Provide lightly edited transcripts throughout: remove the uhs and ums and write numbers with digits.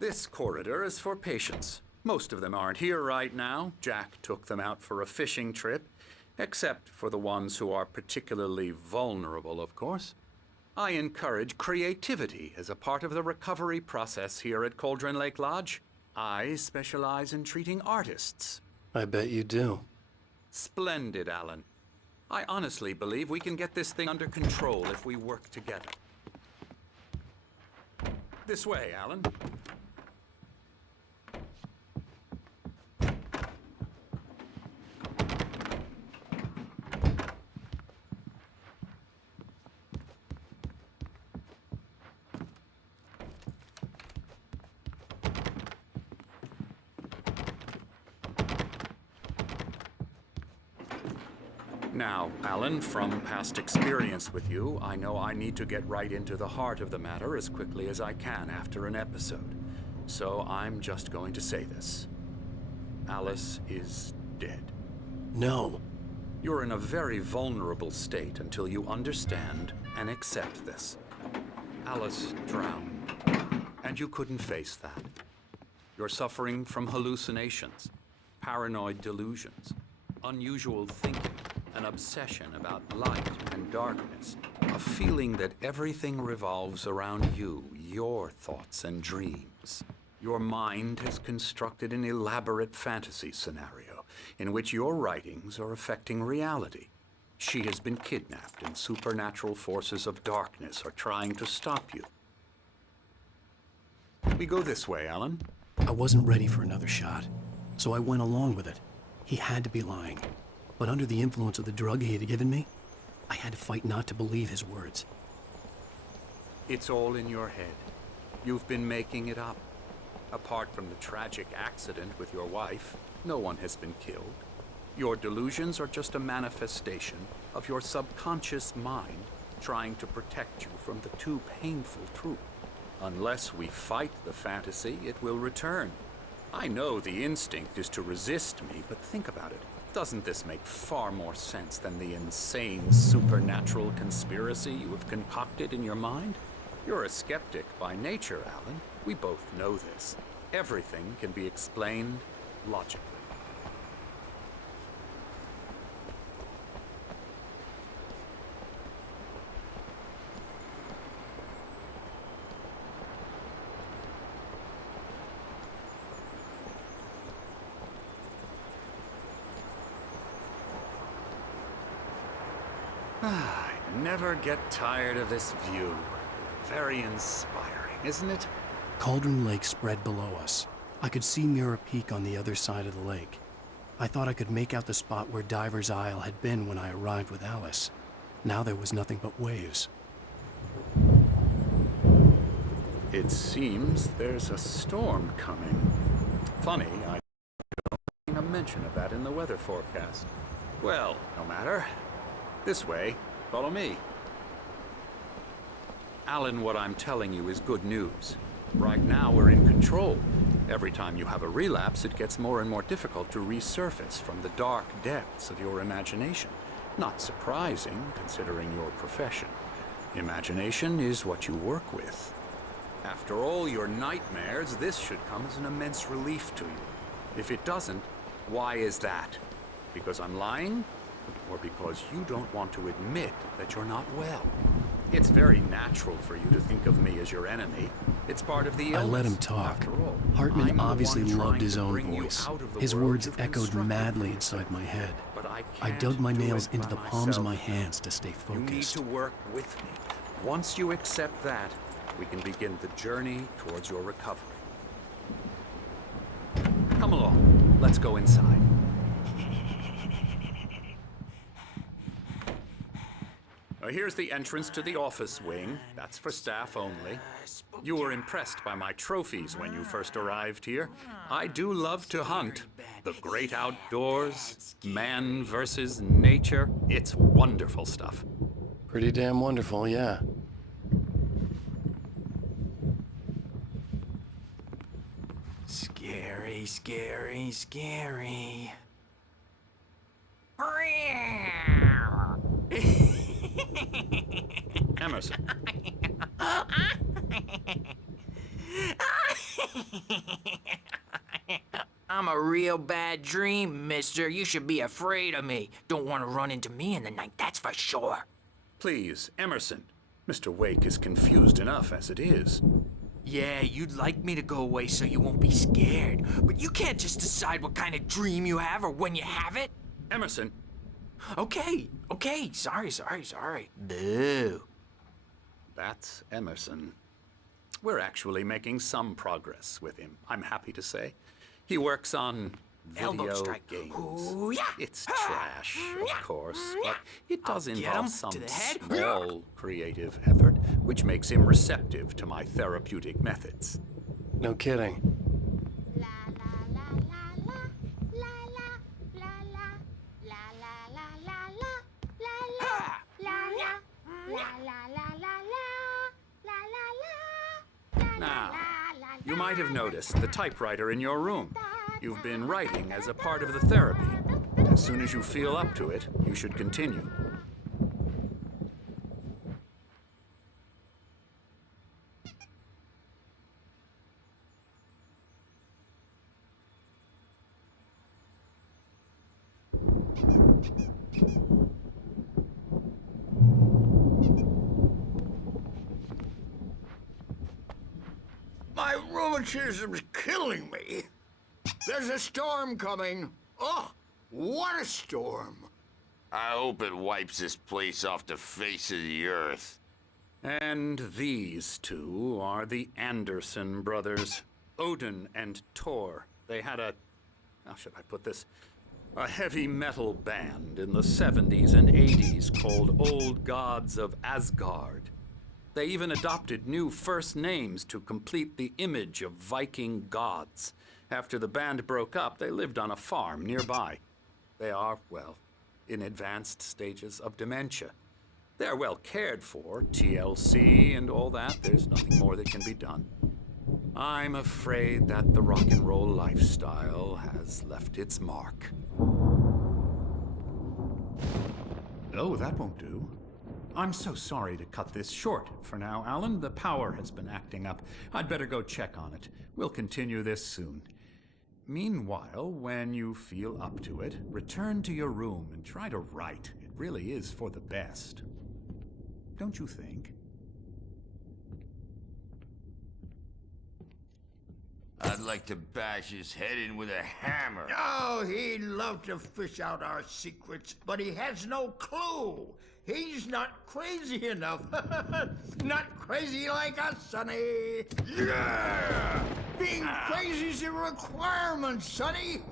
This corridor is for patients. Most of them aren't here right now. Jack took them out for a fishing trip, except for the ones who are particularly vulnerable, of course. I encourage creativity as a part of the recovery process here at Cauldron Lake Lodge. I specialize in treating artists. I bet you do. Splendid, Alan. I honestly believe we can get this thing under control if we work together. This way, Alan. Now, Alan, from past experience with you, I know I need to get right into the heart of the matter as quickly as I can after an episode. So I'm just going to say this. Alice is dead. No. You're in a very vulnerable state until you understand and accept this. Alice drowned, and you couldn't face that. You're suffering from hallucinations, paranoid delusions, unusual thinking, an obsession about light and darkness, a feeling that everything revolves around you, your thoughts and dreams. Your mind has constructed an elaborate fantasy scenario in which your writings are affecting reality. She has been kidnapped and supernatural forces of darkness are trying to stop you. We go this way, Alan. I wasn't ready for another shot, so I went along with it. He had to be lying. But under the influence of the drug he had given me, I had to fight not to believe his words. It's all in your head. You've been making it up. Apart from the tragic accident with your wife, no one has been killed. Your delusions are just a manifestation of your subconscious mind trying to protect you from the too painful truth. Unless we fight the fantasy, it will return. I know the instinct is to resist me, but think about it. Doesn't this make far more sense than the insane supernatural conspiracy you have concocted in your mind? You're a skeptic by nature, Alan. We both know this. Everything can be explained logically. I never get tired of this view. Very inspiring, isn't it? Cauldron Lake spread below us. I could see Mirror Peak on the other side of the lake. I thought I could make out the spot where Diver's Isle had been when I arrived with Alice. Now there was nothing but waves. It seems there's a storm coming. Funny, I don't see a mention of that in the weather forecast. Well, no matter. This way. Follow me. Alan, what I'm telling you is good news. Right now, we're in control. Every time you have a relapse, it gets more and more difficult to resurface from the dark depths of your imagination. Not surprising, considering your profession. Imagination is what you work with. After all your nightmares, this should come as an immense relief to you. If it doesn't, why is that? Because I'm lying? Or because you don't want to admit that you're not well? It's very natural for you to think of me as your enemy. It's part of the illness. I let him talk. After all, Hartman I'm the obviously one loved trying his to own bring you voice. out of the His world words you've echoed constructed madly for inside yourself. my head. But I I can't dug my do nails it into by the palms of myself. my hands to stay You need focused. to work with me. Once you accept that, we can begin the journey towards your recovery. Come along. Let's go inside. Here's the entrance to the office wing. That's for staff only. You were impressed by my trophies when you first arrived here. I do love to hunt. The great outdoors, man versus nature. It's wonderful stuff. Pretty damn wonderful, yeah. Scary, scary, scary. Emerson. I'm a real bad dream, mister. You should be afraid of me. Don't want to run into me in the night, that's for sure. Please, Emerson. Mr. Wake is confused enough as it is. Yeah, you'd like me to go away so you won't be scared. But you can't just decide what kind of dream you have or when you have it. Emerson, Okay. Sorry. Boo. that's Emerson. We're actually making some progress with him, I'm happy to say. He works on Elbow video strike. games. Ooh, yeah. It's trash, of course, but it does I'll get involve him some to the head. small creative effort, which makes him receptive to my therapeutic methods. No kidding. La la la la la la la la la la la la la la la la la la Now, you might have noticed the typewriter in your room. You've been writing as a part of the therapy. As soon as you feel up to it, you should continue. My rheumatism's killing me. There's a storm coming. Oh, what a storm. I hope it wipes this place off the face of the earth. And these two are the Anderson brothers, Odin and Tor. They had how should I put this? A heavy metal band in the 70s and 80s called Old Gods of Asgard. They even adopted new first names to complete the image of Viking gods. After the band broke up, they lived on a farm nearby. They are, well, in advanced stages of dementia. They're well cared for, TLC and all that. There's nothing more that can be done. I'm afraid that the rock and roll lifestyle has left its mark. Oh, that won't do. I'm so sorry to cut this short for now, Alan. The power has been acting up. I'd better go check on it. We'll continue this soon. Meanwhile, when you feel up to it, return to your room and try to write. It really is for the best. Don't you think? I'd like to bash his head in with a hammer. Oh, he'd love to fish out our secrets, but he has no clue. He's not crazy enough. Not crazy like us, Sonny. Yeah! Being crazy's a requirement, Sonny.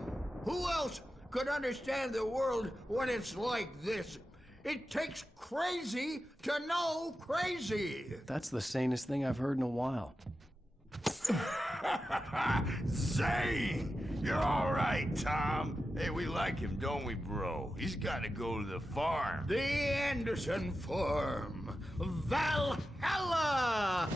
Who else could understand the world when it's like this? It takes crazy to know crazy. That's the sanest thing I've heard in a while. Zane! You're all right, Tom. Hey, we like him, don't we, bro? He's got to go to the farm. The Anderson Farm. Valhalla!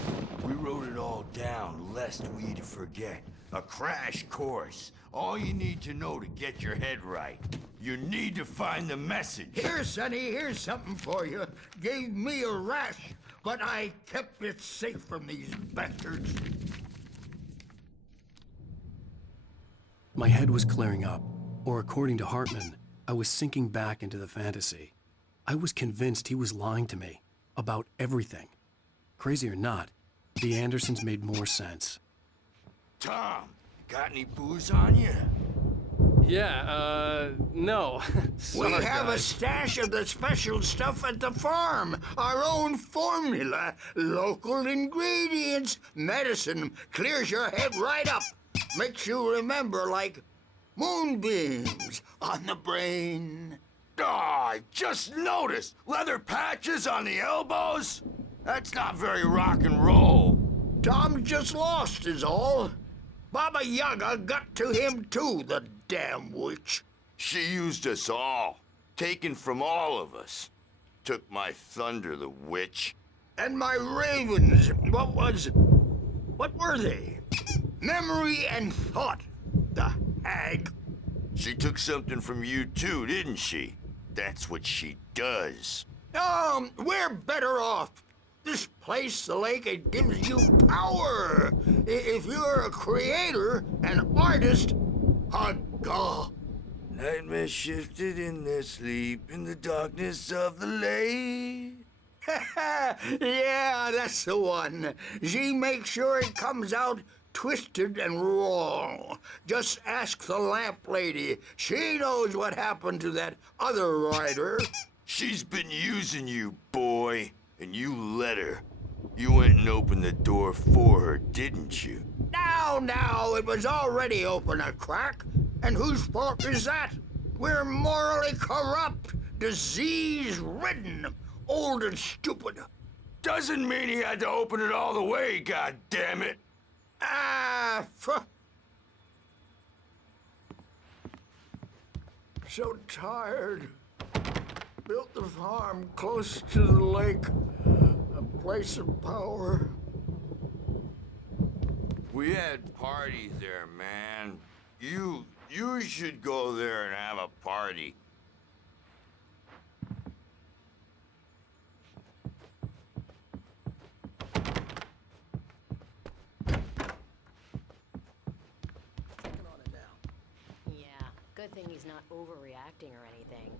We wrote it all down, lest we forget. A crash course. All you need to know to get your head right. You need to find the message. Here, Sonny, here's something for you. Gave me a rash, but I kept it safe from these bastards. My head was clearing up, or according to Hartman, I was sinking back into the fantasy. I was convinced he was lying to me about everything. Crazy or not, the Andersons made more sense. Tom, got any booze on you? Yeah, no. We have a stash of the special stuff at the farm. Our own formula. Local ingredients. Medicine clears your head right up. Makes you remember like moonbeams on the brain. Oh, I just noticed. Leather patches on the elbows? That's not very rock and roll. Tom just lost is all. Baba Yaga got to him too, the damn witch. She used us all. Taken from all of us. Took my thunder, the witch. And my ravens, what were they? Memory and thought, the hag. She took something from you too, didn't she? That's what she does. We're better off. This place, the lake, it gives you power. If you're a creator, an artist, a god. Nightmares shifted in their sleep in the darkness of the lake. Yeah, that's the one. She makes sure it comes out twisted and raw. Just ask the lamp lady. She knows what happened to that other writer. She's been using you, boy, and you let her. You went and opened the door for her, didn't you? Now, it was already open a crack. And whose fault is that? We're morally corrupt, disease-ridden, old and stupid. Doesn't mean he had to open it all the way, goddammit. So tired. Built the farm close to the lake, a place of power. We had parties there, man. You should go there and have a party. Yeah, good thing he's not overreacting or anything.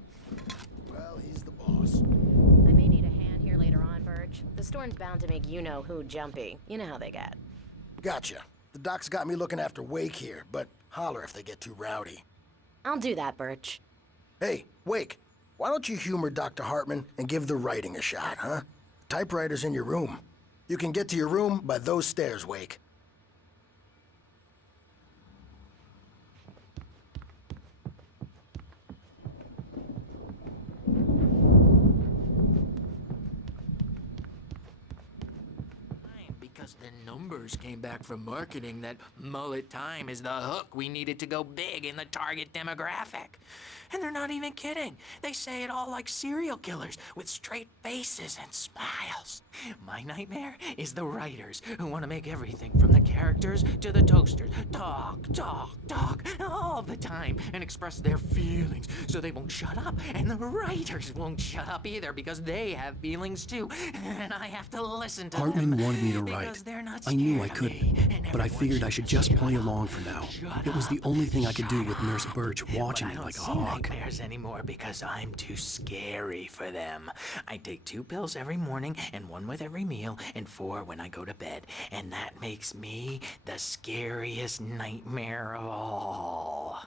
Well, he's the boss. I may need a hand here later on, Birch. The storm's bound to make you-know-who jumpy. You know how they get. Gotcha. The doc's got me looking after Wake here, but holler if they get too rowdy. I'll do that, Birch. Hey, Wake, why don't you humor Dr. Hartman and give the writing a shot, huh? Typewriter's in your room. You can get to your room by those stairs, Wake. Because the numbers came back from marketing that mullet time is the hook we needed to go big in the target demographic. And they're not even kidding. They say it all like serial killers with straight faces and smiles. My nightmare is the writers who want to make everything from the characters to the toasters talk all the time and express their feelings so they won't shut up. And the writers won't shut up either because they have feelings too. And I have to listen to Hartman them. wanted me to write. I knew I couldn't, but I figured I should just play along for now. It was the only thing I could do with Nurse Birch watching me like a hawk. Nightmares anymore because I'm too scary for them. I take 2 pills every morning and 1 with every meal and 4 when I go to bed. And that makes me the scariest nightmare of all.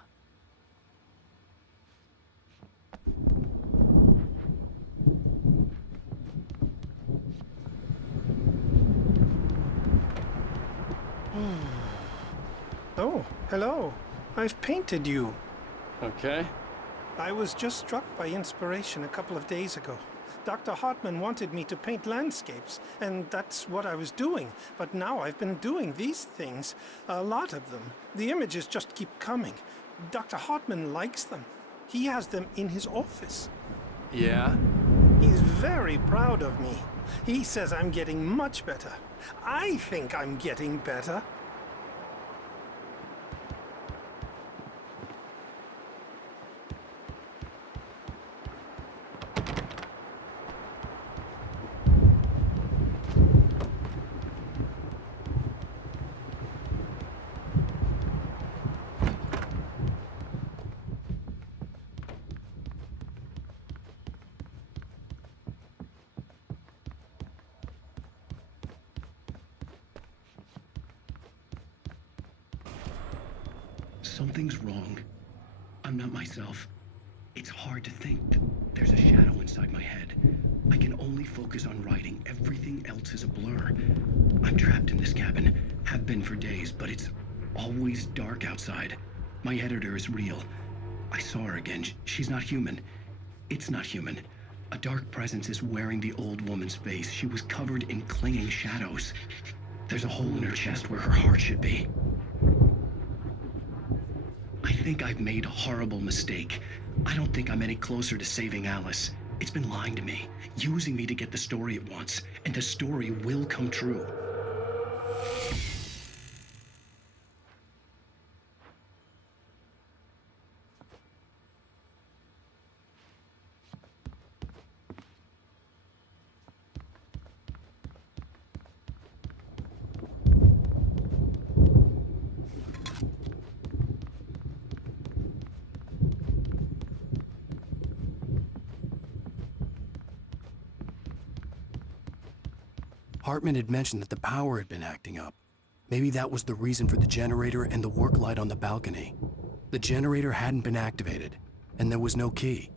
Oh, hello. I've painted you. Okay. I was just struck by inspiration a couple of days ago. Dr. Hartman wanted me to paint landscapes, and that's what I was doing. But now I've been doing these things, a lot of them. The images just keep coming. Dr. Hartman likes them. He has them in his office. Yeah? He's very proud of me. He says I'm getting much better. I think I'm getting better. Something's wrong. I'm not myself. It's hard to think. There's a shadow inside my head. I can only focus on writing. Everything else is a blur. I'm trapped in this cabin. Have been for days, but it's always dark outside. My editor is real. I saw her again. She's not human. It's not human. A dark presence is wearing the old woman's face. She was covered in clinging shadows. There's a hole in her chest where her heart should be. I think I've made a horrible mistake. I don't think I'm any closer to saving Alice. It's been lying to me, using me to get the story it wants, and the story will come true. Hartman had mentioned that the power had been acting up. Maybe that was the reason for the generator and the work light on the balcony. The generator hadn't been activated, and there was no key.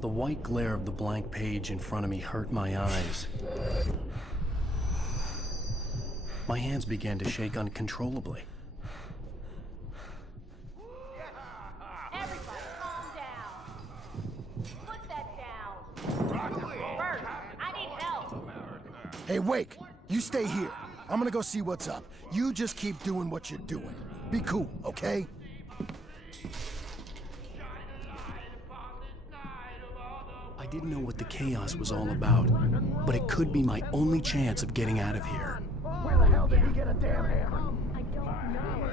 The white glare of the blank page in front of me hurt my eyes. My hands began to shake uncontrollably. Everybody, calm down. Put that down. Bert, I need help. Hey, Wake, you stay here. I'm gonna go see what's up. You just keep doing what you're doing. Be cool, okay? I didn't know what the chaos was all about, but it could be my only chance of getting out of here. Where the hell did he get a damn hammer? I don't know.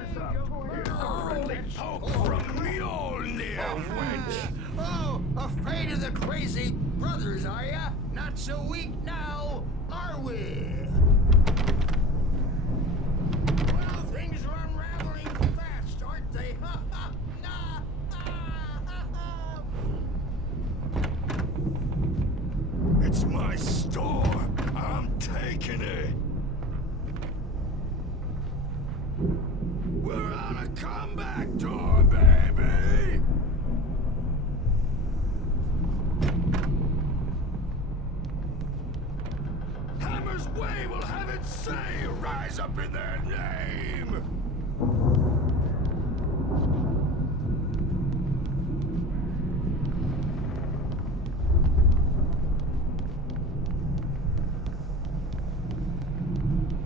Oh, afraid of the crazy brothers, are ya? Not so weak now, are we? Well, things are unraveling fast, aren't they? Ha ha! Nah! It's my store. I'm taking it. We're on a comeback tour, baby. Hammer's Way will have its say. Rise up in their name.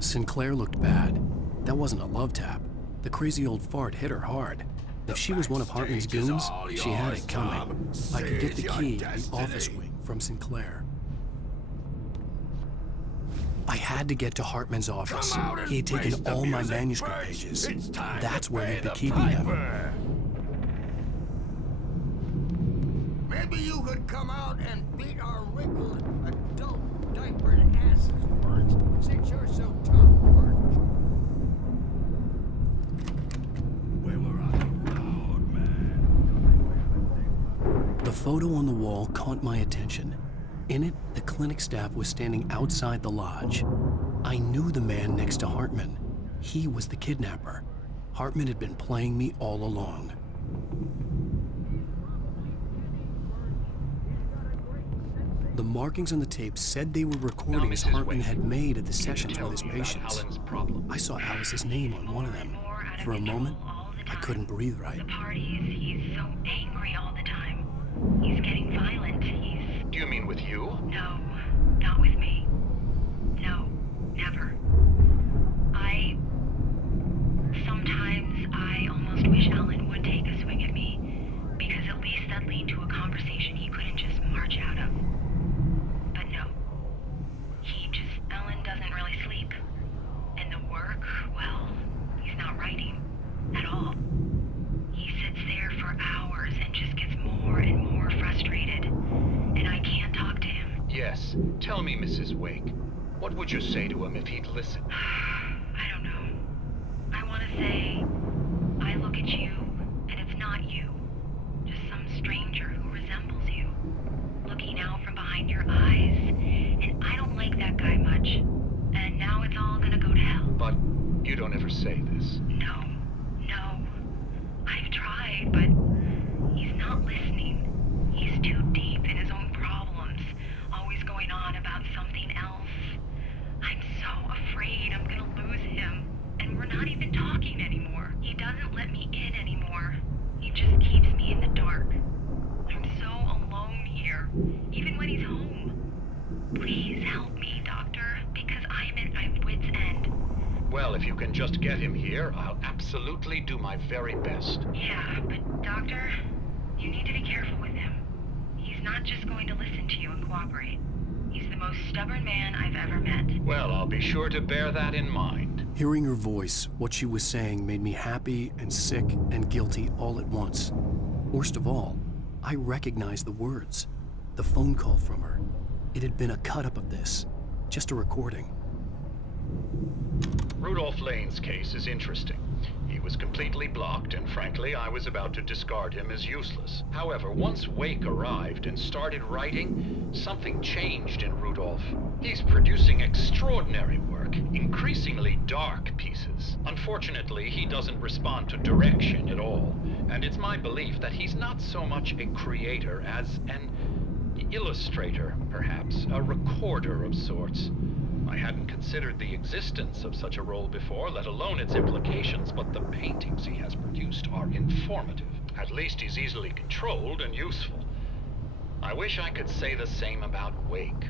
Sinclair looked bad. That wasn't a love tap. The crazy old fart hit her hard. If she was one of Hartman's goons, she had it coming. I could get the key to the office wing from Sinclair. I had to get to Hartman's office. He had taken all my manuscript pages. That's where he'd be keeping them. Maybe you could come out and beat our wrinkled adult diapered asses for it, since you're so tough, Bert. We were on the road, man. The photo on the wall caught my attention. In it, the clinic staff was standing outside the lodge. I knew the man next to Hartman. He was the kidnapper. Hartman had been playing me all along. The markings on the tape said they were recordings Hartman had made at the sessions with his patients. I saw Alice's name on one of them. For a moment, I couldn't breathe right. The parties, he's so angry all the time. He's getting violent. Do you mean with you? No, not with me. No, never. Sometimes I almost wish Alan would take a swing at me, because at least that'd lead to a conversation he couldn't just march out of. But no. Alan doesn't really sleep. And the work, well, he's not writing at all. He sits there for hours and just gets more and more frustrated. And I can't talk to him. Yes. Tell me, Mrs. Wake. What would you say to him if he'd listen? I don't know. I want to say, I look at you, and it's not you. Just some stranger who resembles you. Looking out from behind your eyes, and I don't like that guy much. And now it's all gonna go to hell. But you don't ever say this. No. I've tried, but he's not listening. He's too deep in his own problems, always going on about something else. I'm so afraid I'm gonna lose him, and we're not even talking anymore. He doesn't let me in anymore. He just keeps me in the dark. I'm so alone here, even when he's home. Please help me, Doctor, because I'm at my wit's end. Well, if you can just get him here, I'll absolutely do my very best. Yeah, but Doctor, you need to be careful with him. He's not just going to listen to you and cooperate. He's the most stubborn man I've ever met. Well, I'll be sure to bear that in mind. Hearing her voice, what she was saying made me happy and sick and guilty all at once. Worst of all, I recognized the words. The phone call from her. It had been a cut-up of this. Just a recording. Rudolph Lane's case is interesting. He was completely blocked, and frankly, I was about to discard him as useless. However, once Wake arrived and started writing, something changed in Rudolph. He's producing extraordinary work, increasingly dark pieces. Unfortunately, he doesn't respond to direction at all, and it's my belief that he's not so much a creator as an illustrator, perhaps, a recorder of sorts. I hadn't considered the existence of such a role before, let alone its implications, but the paintings he has produced are informative. At least he's easily controlled and useful. I wish I could say the same about Wake.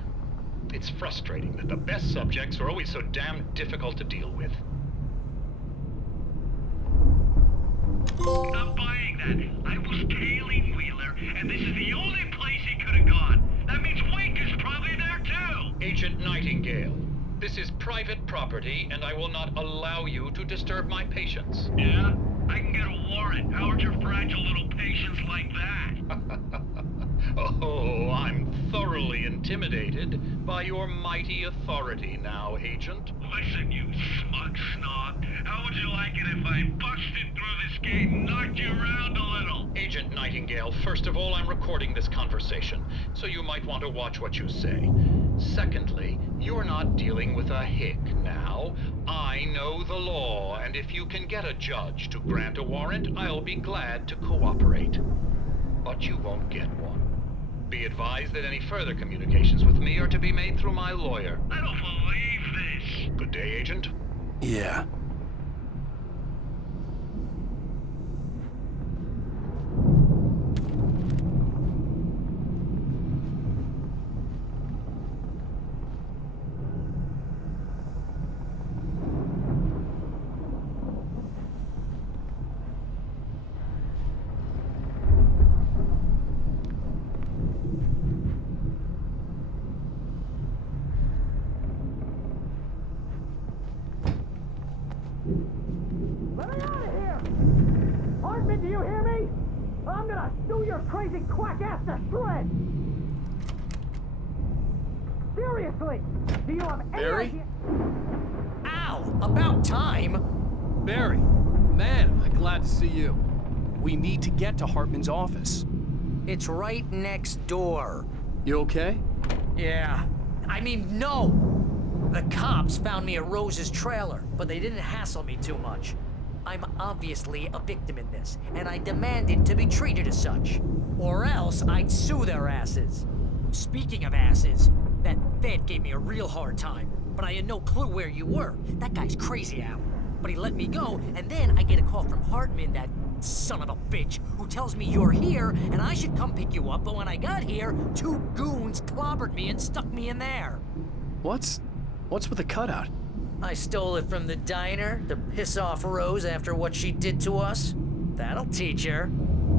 It's frustrating that the best subjects are always so damn difficult to deal with. I'm buying that. I was tailing Wheeler, and this is the only place he could have gone. That means Wake is probably there too! Agent Nightingale, this is private property, and I will not allow you to disturb my patients. Yeah? I can get a warrant. How'd your fragile little patients like that? Oh, I'm thoroughly intimidated by your mighty authority now, Agent. Listen, you smug snob. How would you like it if I busted through this gate and knocked you around a little? Agent Nightingale, first of all, I'm recording this conversation, so you might want to watch what you say. Secondly, you're not dealing with a hick now. I know the law, and if you can get a judge to grant a warrant, I'll be glad to cooperate. But you won't get one. Be advised that any further communications with me are to be made through my lawyer. I don't believe this. Good day, Agent. Yeah. Let me out of here! Hartman, do you hear me? I'm gonna sue your crazy quack ass to shreds! Seriously! Do you have any Barry? idea? Ow! About time! Barry, man, am I glad to see you. We need to get to Hartman's office. It's right next door. You okay? Yeah. I mean, no! The cops found me at Rose's trailer, but they didn't hassle me too much. I'm obviously a victim in this, and I demanded to be treated as such. Or else I'd sue their asses. Speaking of asses, that Fed gave me a real hard time, but I had no clue where you were. That guy's crazy, Al. But he let me go, and then I get a call from Hartman, that son of a bitch, who tells me you're here, and I should come pick you up, but when I got here, 2 goons clobbered me and stuck me in there. What's with the cutout? I stole it from the diner to piss off Rose after what she did to us. That'll teach her.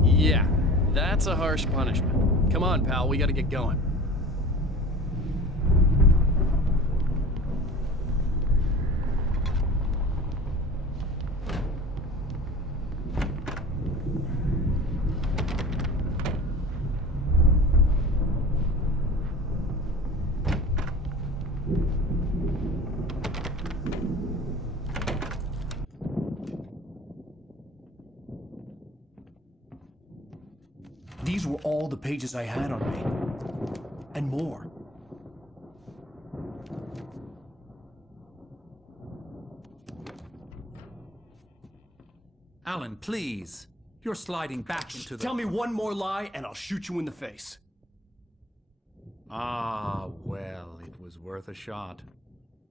Yeah, that's a harsh punishment. Come on, pal, we gotta get going. These were all the pages I had on me. And more. Alan, please. You're sliding back into the... Tell me one more lie and I'll shoot you in the face. Ah, well, it was worth a shot.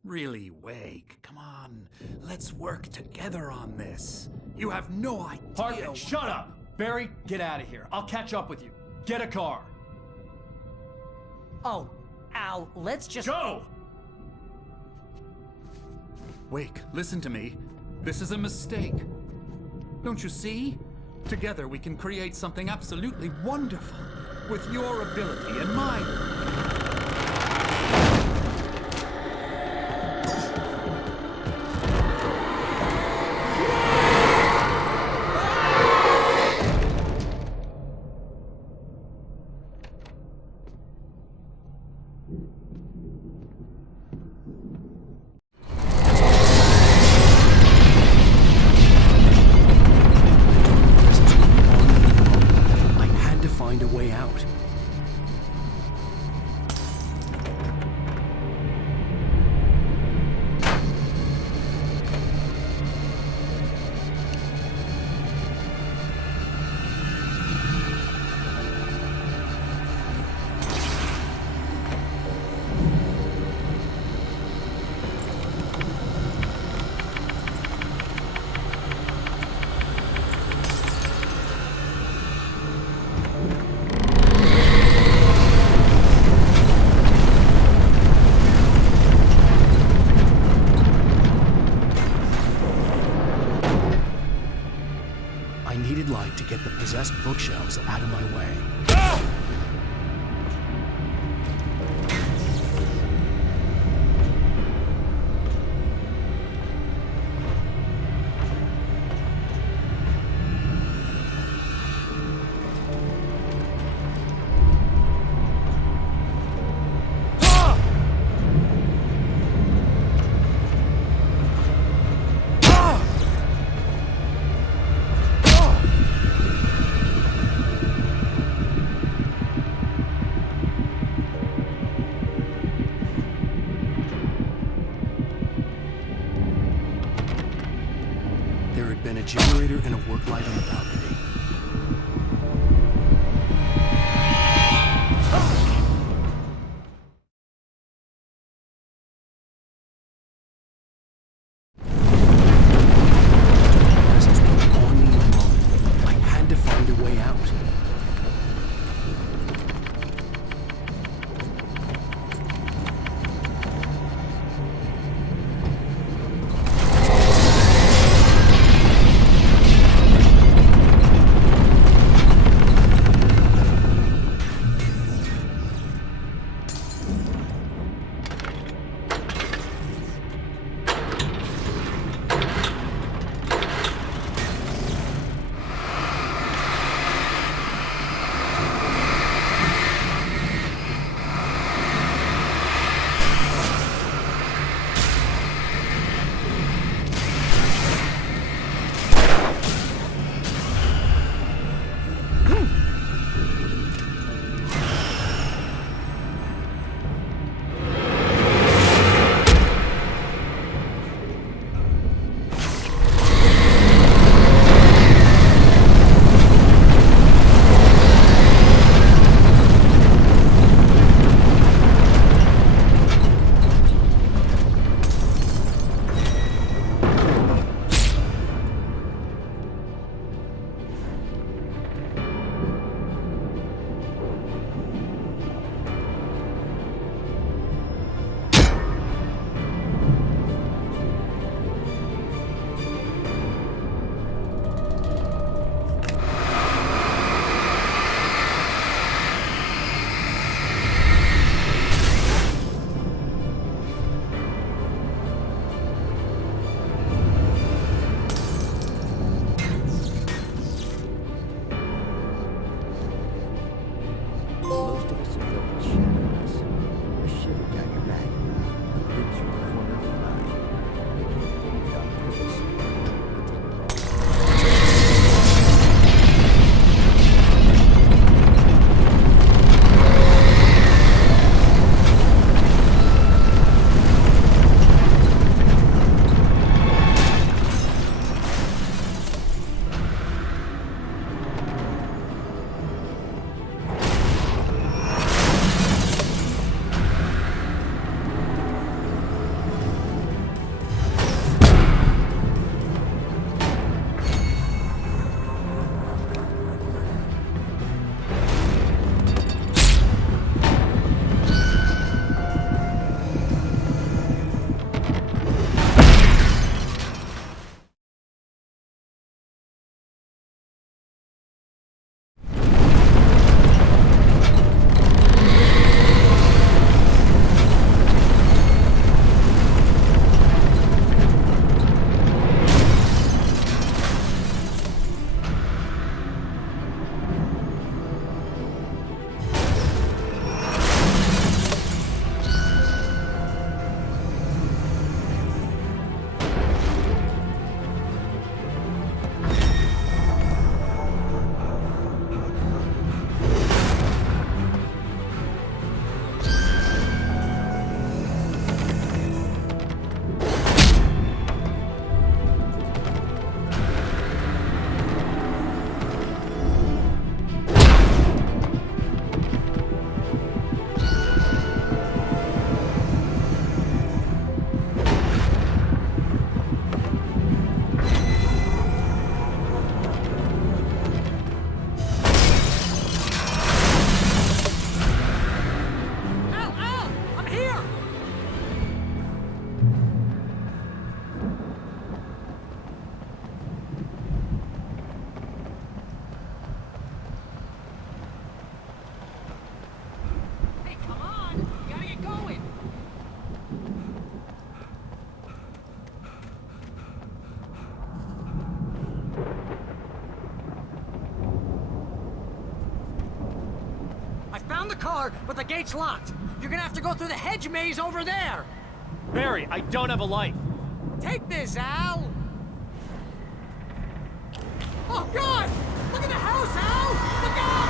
Really, Wake, come on. Let's work together on this. You have no idea... Hartman, shut up! Barry, get out of here. I'll catch up with you. Get a car. Oh, Al, let's just... Go! Wake, listen to me. This is a mistake. Don't you see? Together we can create something absolutely wonderful. with your ability and mine. I had to find a way out. I needed light to get the possessed bookshelves out of my way. There had been a generator and a work light on the balcony. Presence was on me in a moment. I had to find a way out. found the car, but the gate's locked. You're gonna have to go through the hedge maze over there. Barry, I don't have a light. Take this, Al. Oh, God! Look at the house, Al! Look out!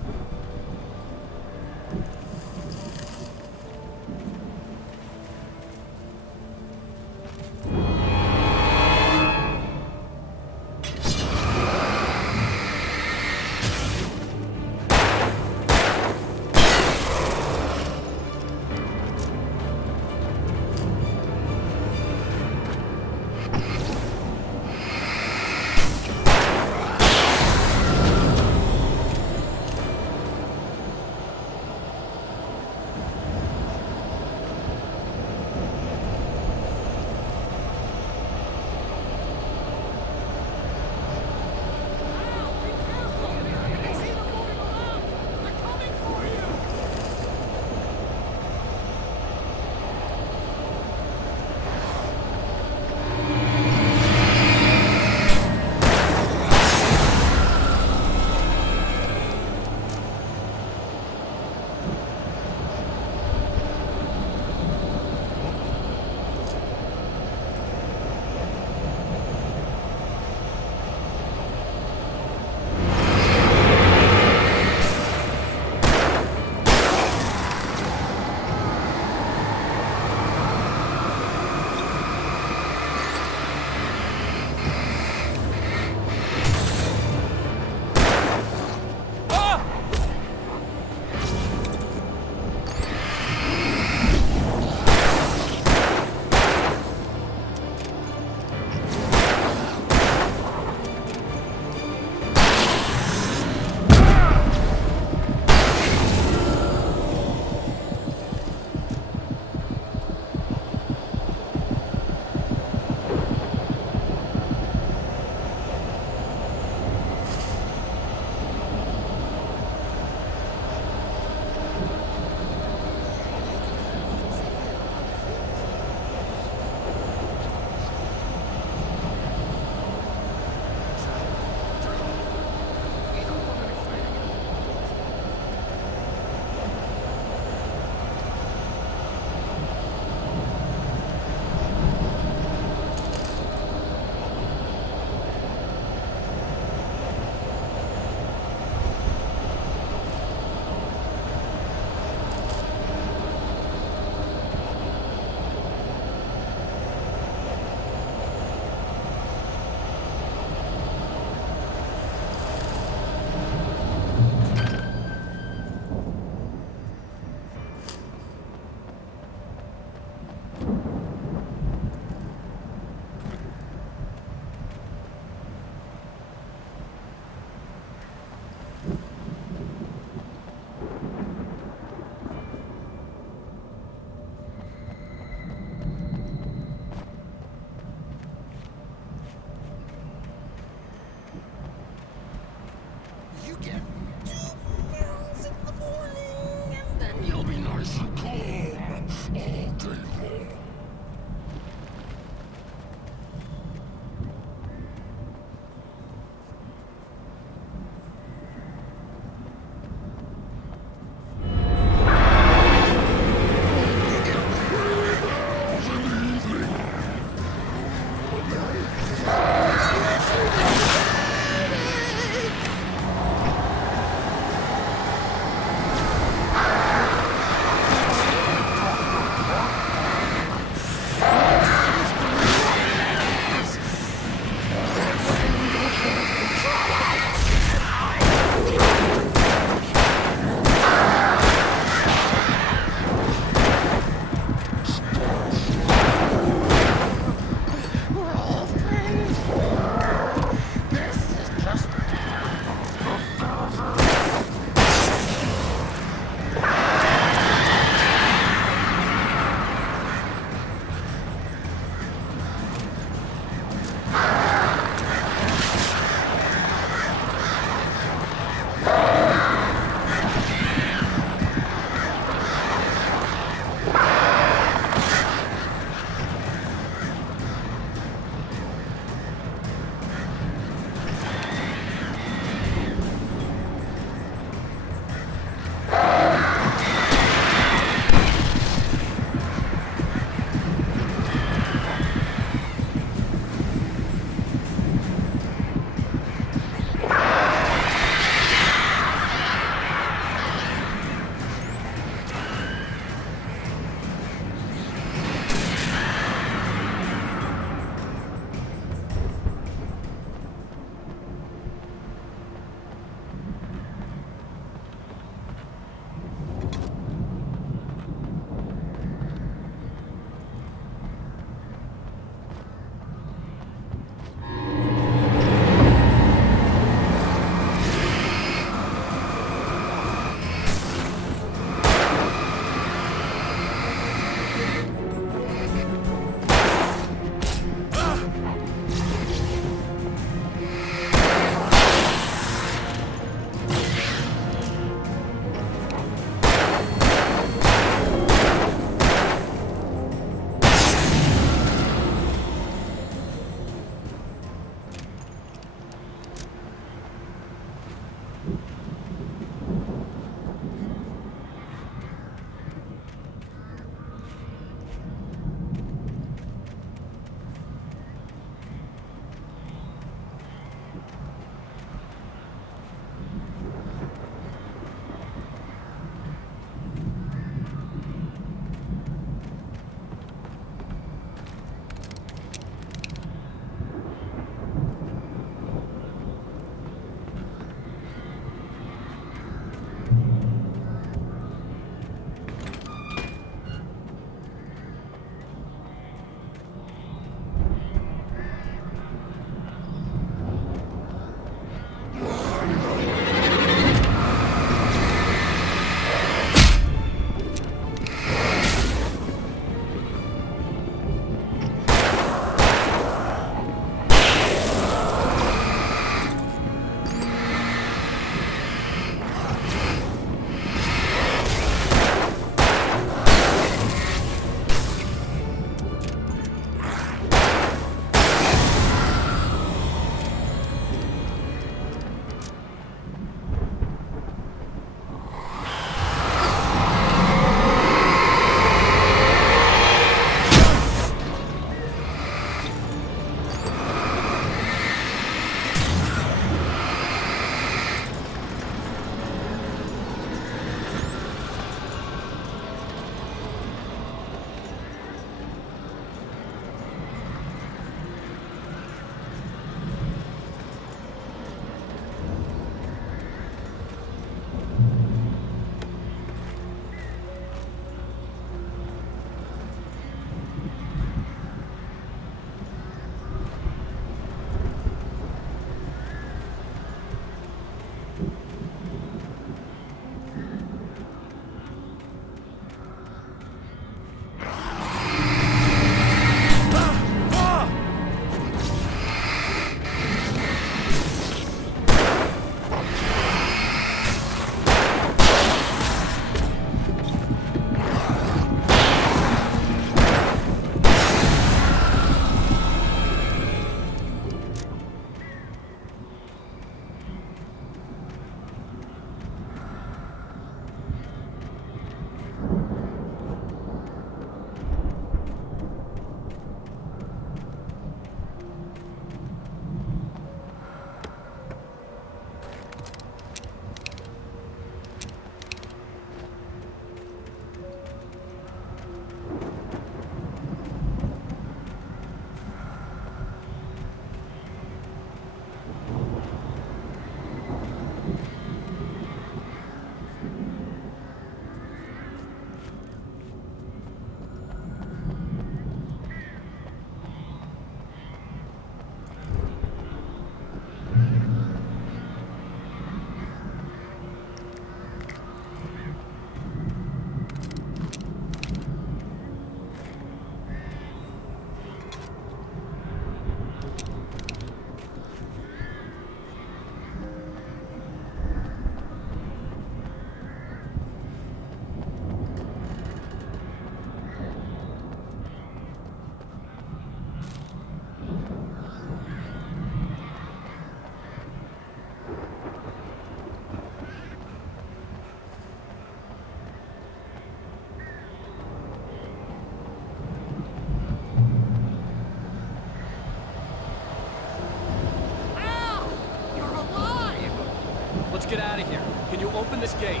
get out of here. Can you open this gate?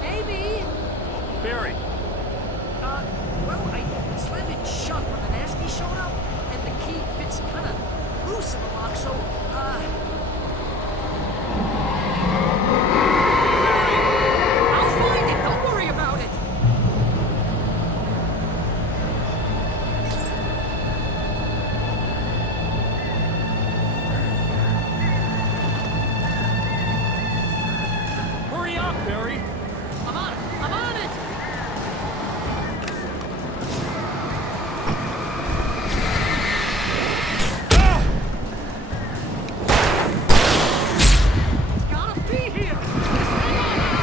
Maybe. Barry! Well, I slammed it shut when the nasty showed up, and the key fits kind of loose in the lock, so, I'll find it, don't worry about it! Hurry up, Barry! I'm on it! I'm on it! Gotta be here! Just hang on now!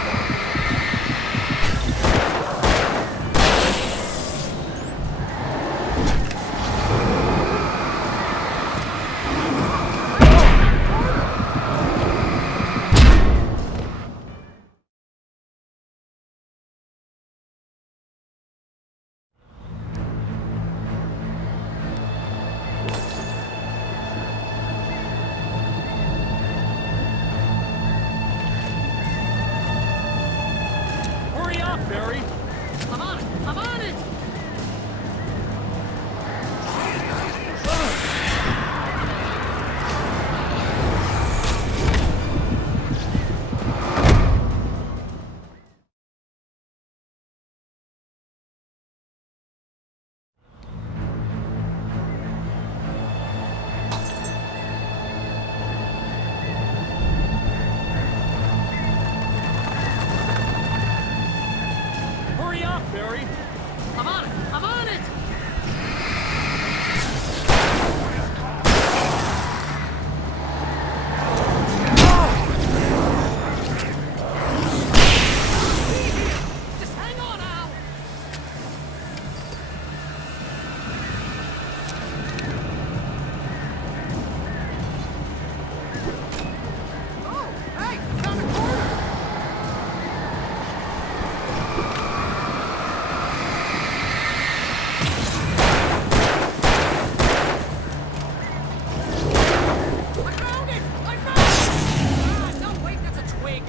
Hurry up, Barry! I'm on it! I'm on it! Hurry up, Barry! I'm on it! I'm on it! Just hang on now! Oh, hey, found a corner! I found it! I found it! Ah, no, wait, that's a twig.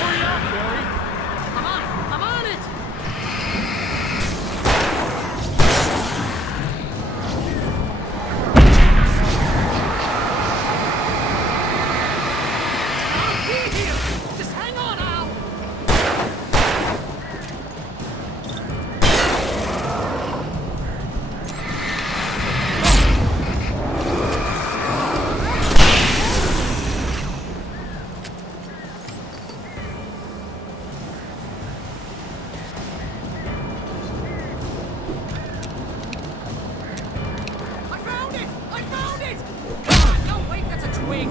Hurry up, Barry! I'm on it! I'm on it! I'll be here! Just hang on now! I found it! I found it! Ah, no, wait, that's a twig.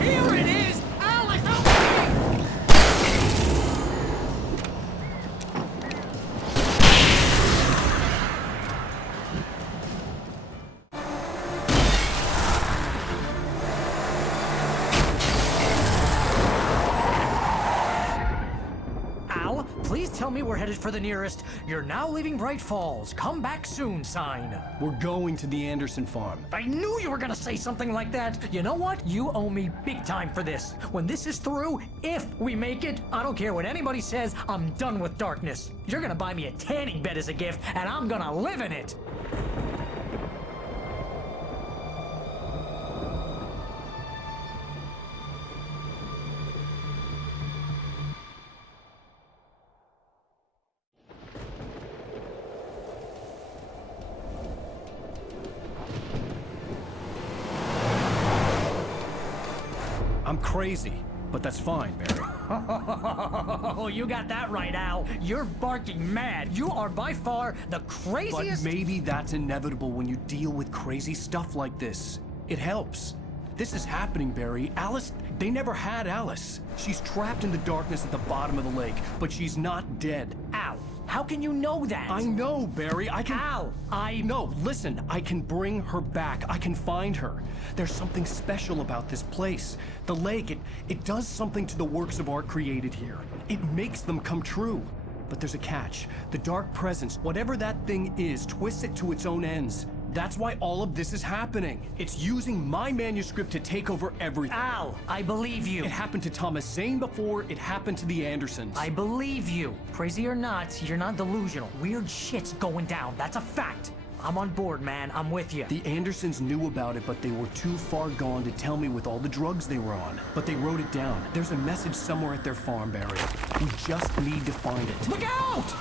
Here it is! Al, I found the key! Al, please tell me we're headed for the nearest "You're now leaving Bright Falls. Come back soon" sign. We're going to the Anderson farm. I knew you were gonna say something like that. You know what? You owe me big time for this. When this is through, if we make it, I don't care what anybody says, I'm done with darkness. You're gonna buy me a tanning bed as a gift, and I'm gonna live in it. I'm crazy, but that's fine, Barry. Oh, you got that right, Al. You're barking mad. You are by far the craziest... But maybe that's inevitable when you deal with crazy stuff like this. It helps. This is happening, Barry. Alice, they never had Alice. She's trapped in the darkness at the bottom of the lake, but she's not dead. Al, how can you know that? I know, Barry. I can... Al, No, listen. I can bring her back. I can find her. There's something special about this place. The lake, it does something to the works of art created here. It makes them come true. But there's a catch. The dark presence, whatever that thing is, twists it to its own ends. That's why all of this is happening. It's using my manuscript to take over everything. Al, I believe you. It happened to Thomas Zane before, it happened to the Andersons. I believe you. Crazy or not, you're not delusional. Weird shit's going down. That's a fact. I'm on board, man. I'm with you. The Andersons knew about it, but they were too far gone to tell me with all the drugs they were on. But they wrote it down. There's a message somewhere at their farm, Barry. We just need to find it. Look out!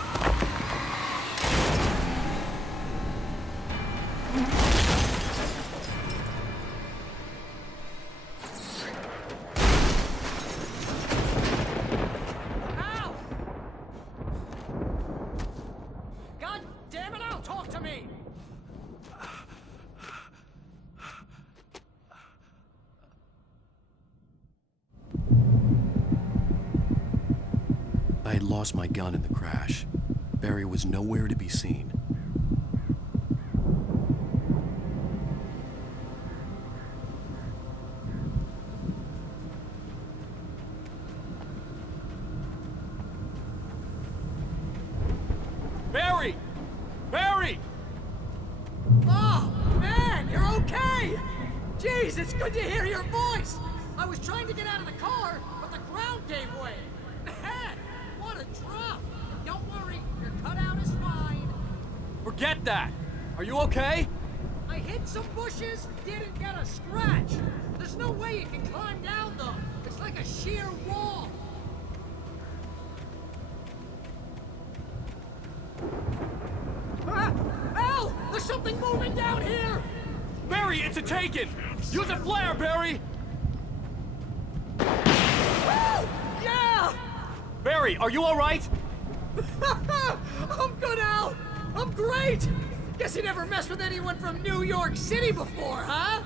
I had lost my gun in the crash. Barry was nowhere to be seen. Barry! Barry! Oh, man, you're okay! Jeez, it's good to hear your voice! I was trying to get out of the car, but the ground gave way. Man, what a drop! Don't worry, your cutout is fine. Forget that! Are you okay? I hit some bushes, didn't get a scratch. There's no way you can climb down, though. It's like a sheer wall. Ah! Al! There's something moving down here! Barry, it's a taken! Use a flare, Barry! Oh! Yeah! Barry, are you alright? I'm good, Al! I'm great! Guess you never messed with anyone from New York City before, huh?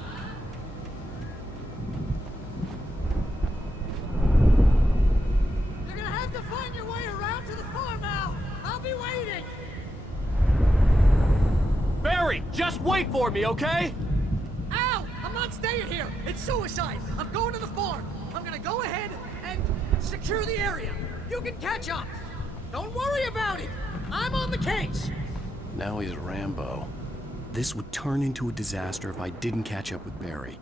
You're gonna have to find your way around to the farm, Al! I'll be waiting! Barry, just wait for me, okay? Al! I'm not staying here! It's suicide! I'm going to the farm! I'm gonna go ahead and secure the area. You can catch up! Don't worry about it! I'm on the case! Now he's Rambo. This would turn into a disaster if I didn't catch up with Barry.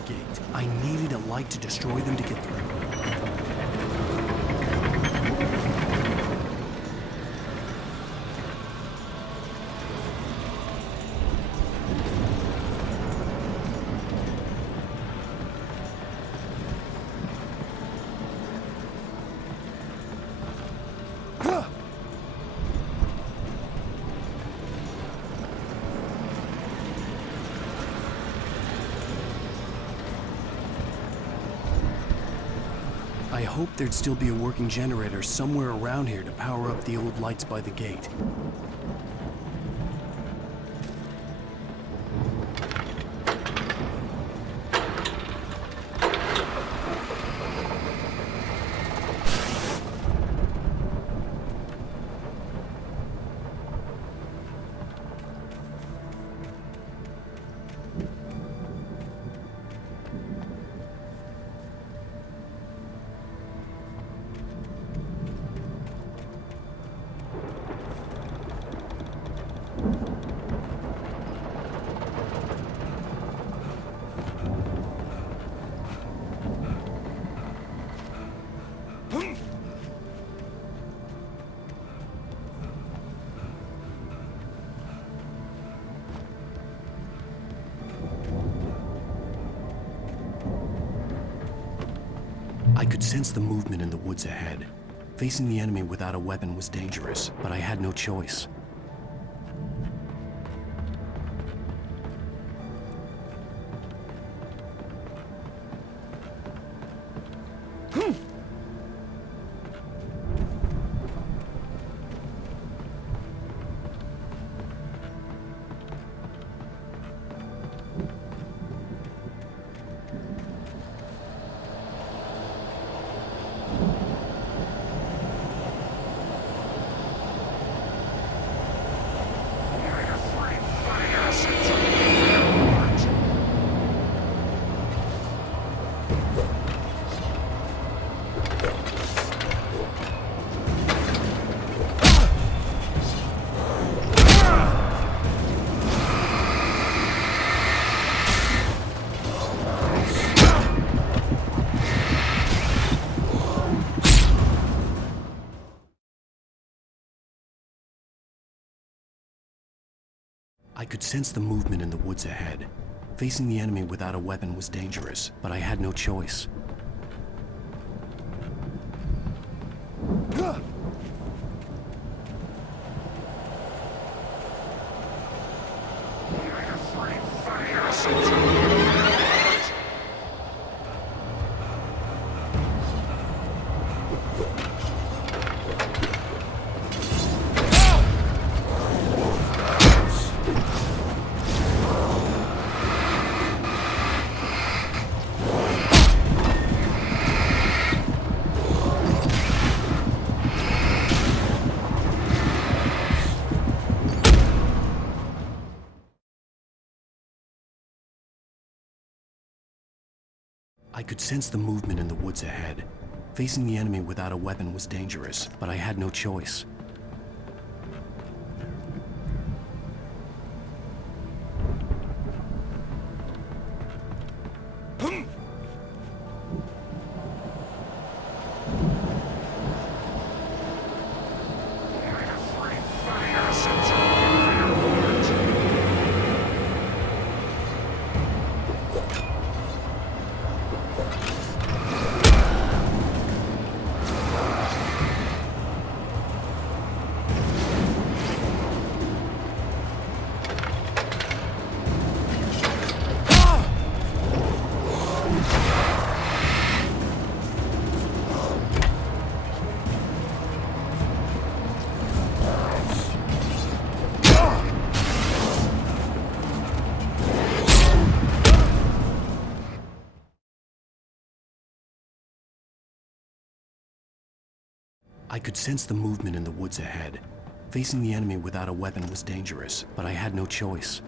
the gate. I needed a light to destroy them to get through. I hoped there'd still be a working generator somewhere around here to power up the old lights by the gate. I could sense the movement in the woods ahead. Facing the enemy without a weapon was dangerous, but I had no choice. I could sense the movement in the woods ahead. Facing the enemy without a weapon was dangerous, but I had no choice. I could sense the movement in the woods ahead. Facing the enemy without a weapon was dangerous, but I had no choice. I could sense the movement in the woods ahead. Facing the enemy without a weapon was dangerous, but I had no choice.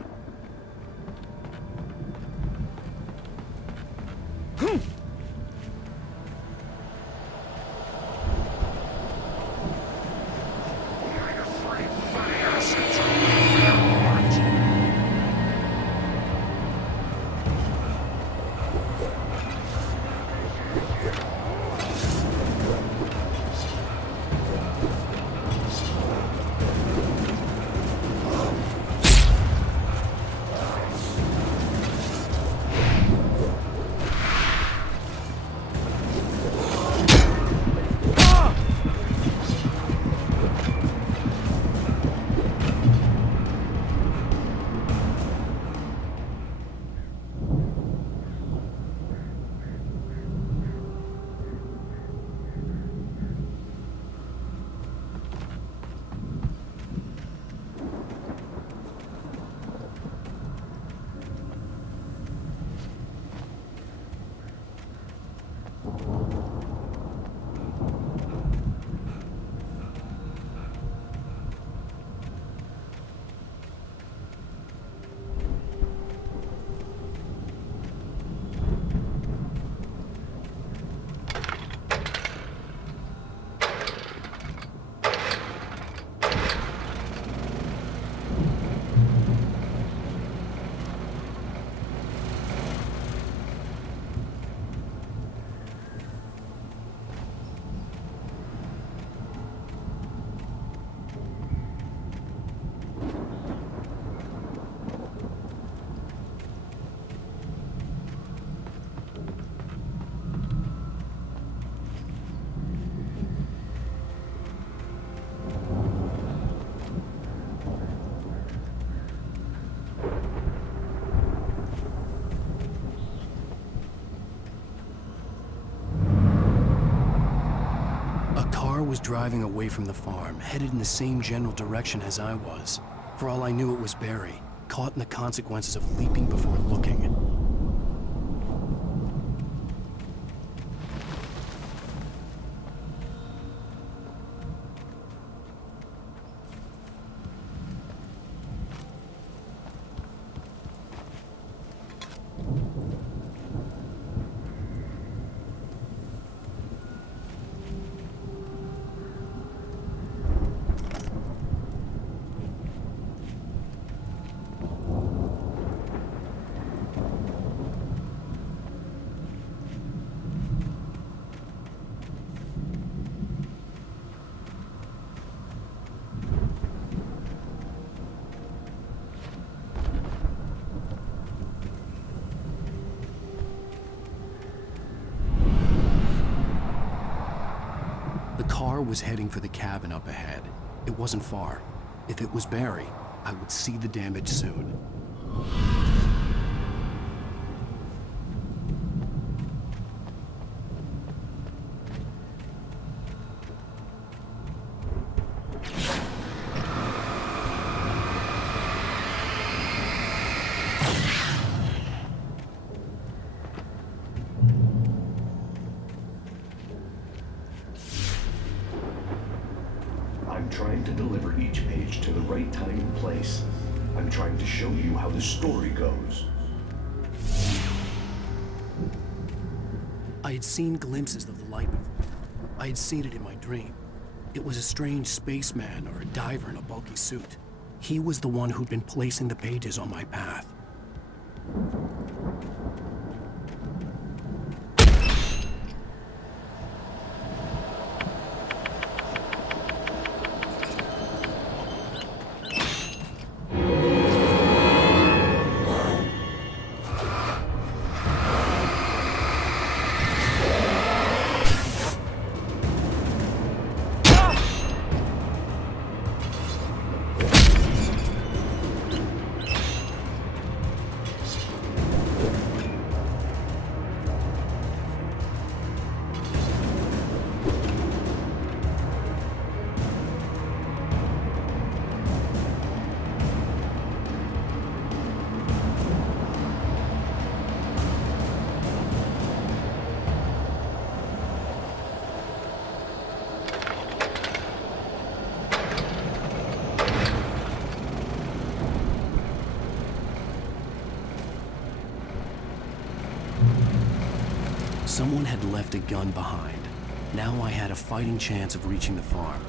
was driving away from the farm, headed in the same general direction as I was. For all I knew, it was Barry, caught in the consequences of leaping before looking. The car was heading for the cabin up ahead. It wasn't far. If it was Barry, I would see the damage soon. I'm trying to deliver each page to the right time and place. I'm trying to show you how the story goes. I had seen glimpses of the light before. I had seen it in my dream. It was a strange spaceman or a diver in a bulky suit. He was the one who'd been placing the pages on my path. Someone had left a gun behind. Now I had a fighting chance of reaching the farm.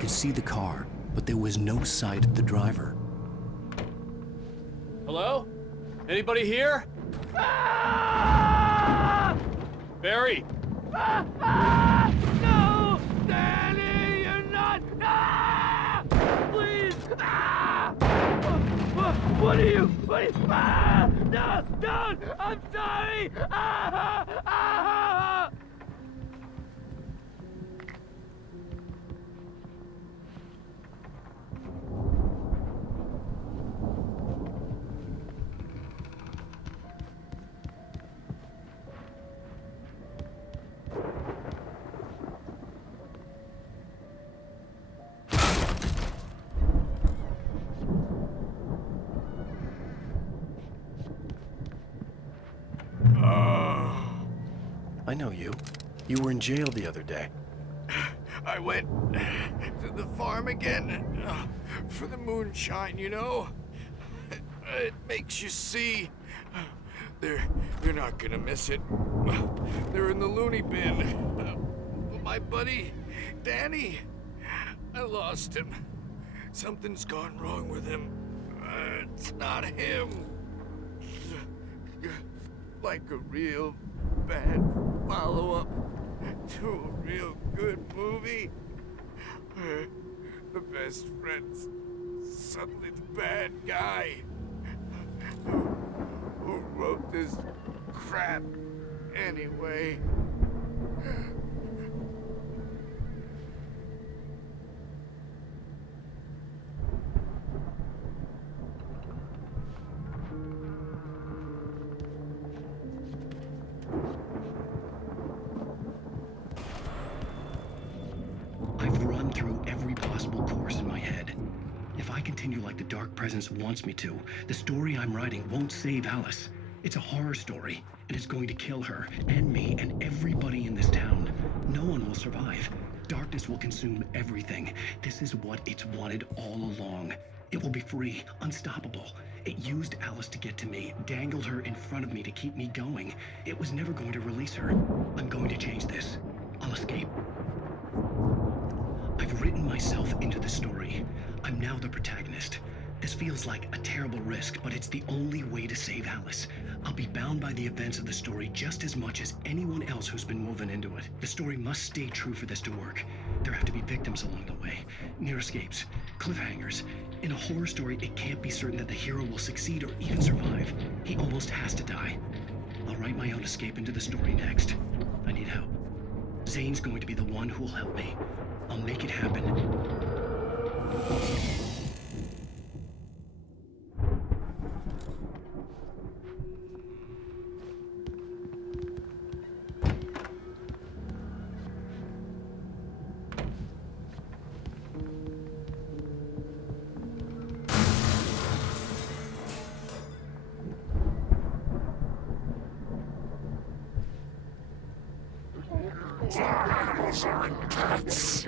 could see the car, but there was no sight of the driver. Hello? Anybody here? Barry! No! Danny, you're not! Please! What are you? No! Don't! I'm sorry! I know you. You were in jail the other day. I went to the farm again for the moonshine, you know? It makes you see. You're not gonna miss it. They're in the loony bin. My buddy, Danny, I lost him. Something's gone wrong with him. It's not him. Like a real bad follow-up to a real good movie. The best friend's suddenly the bad guy. Who wrote this crap anyway? I've run through every possible course in my head. If I continue like the Dark Presence wants me to, the story I'm writing won't save Alice. It's a horror story, and it's going to kill her, and me, and everybody in this town. No one will survive. Darkness will consume everything. This is what it's wanted all along. It will be free, unstoppable. It used Alice to get to me, dangled her in front of me to keep me going. It was never going to release her. I'm going to change this. I'll escape. I've written myself into the story. I'm now the protagonist. This feels like a terrible risk, but it's the only way to save Alice. I'll be bound by the events of the story just as much as anyone else who's been woven into it. The story must stay true for this to work. There have to be victims along the way, near escapes, cliffhangers. In a horror story, it can't be certain that the hero will succeed or even survive. He almost has to die. I'll write my own escape into the story next. I need help. Zane's going to be the one who will help me. I'll make it happen. Animals aren't pets.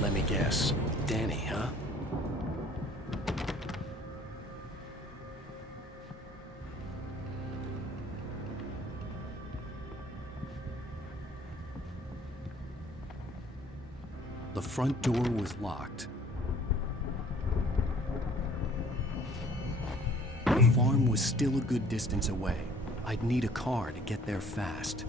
Let me guess. Danny, huh? The front door was locked. The farm was still a good distance away. I'd need a car to get there fast.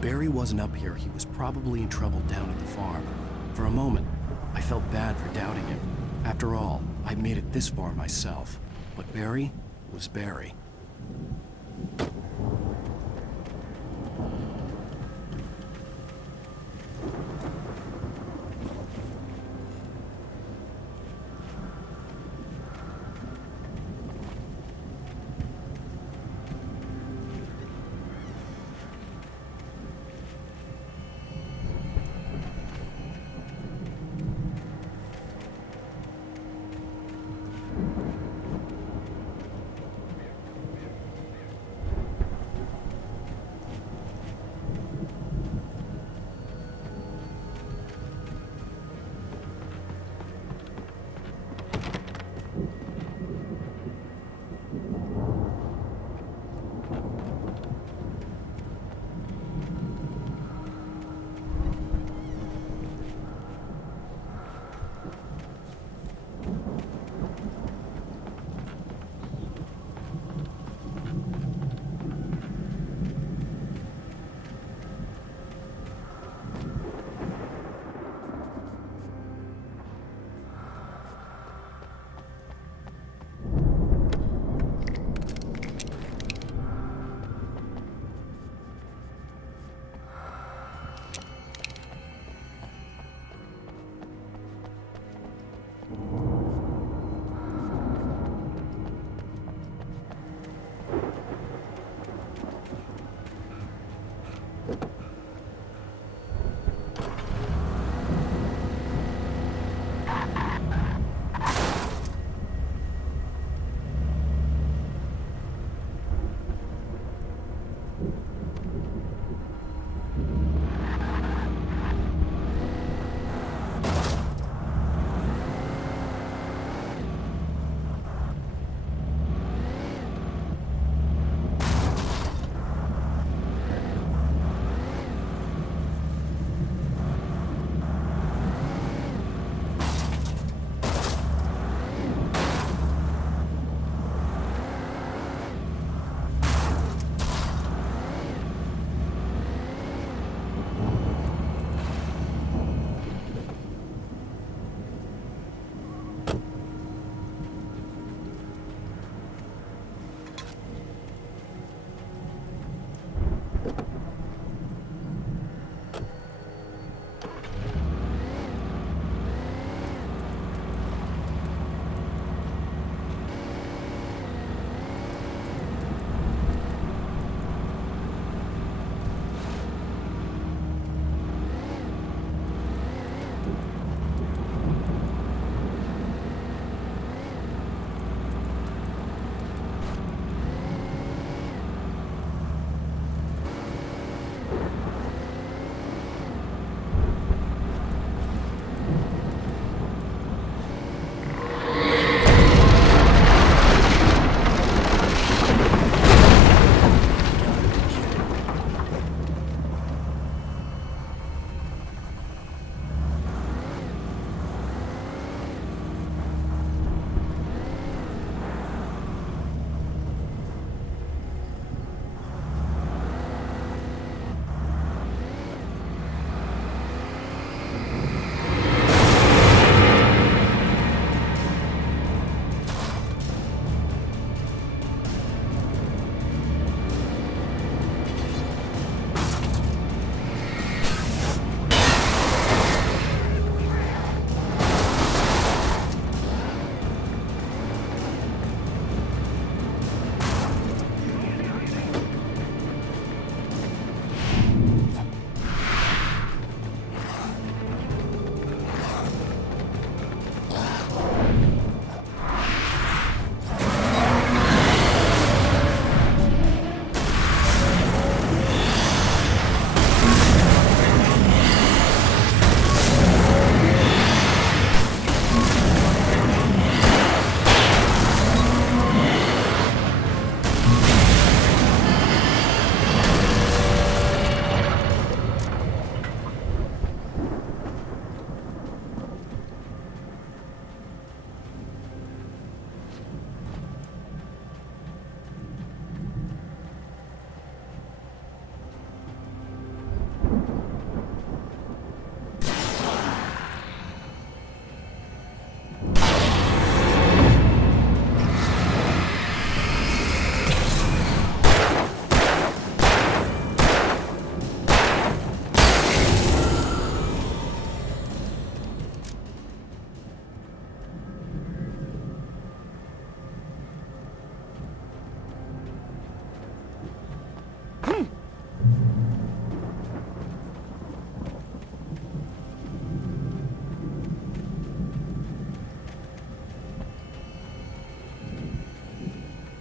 Barry wasn't up here, he was probably in trouble down at the farm. For a moment, I felt bad for doubting him. After all, I'd made it this far myself. But Barry was Barry.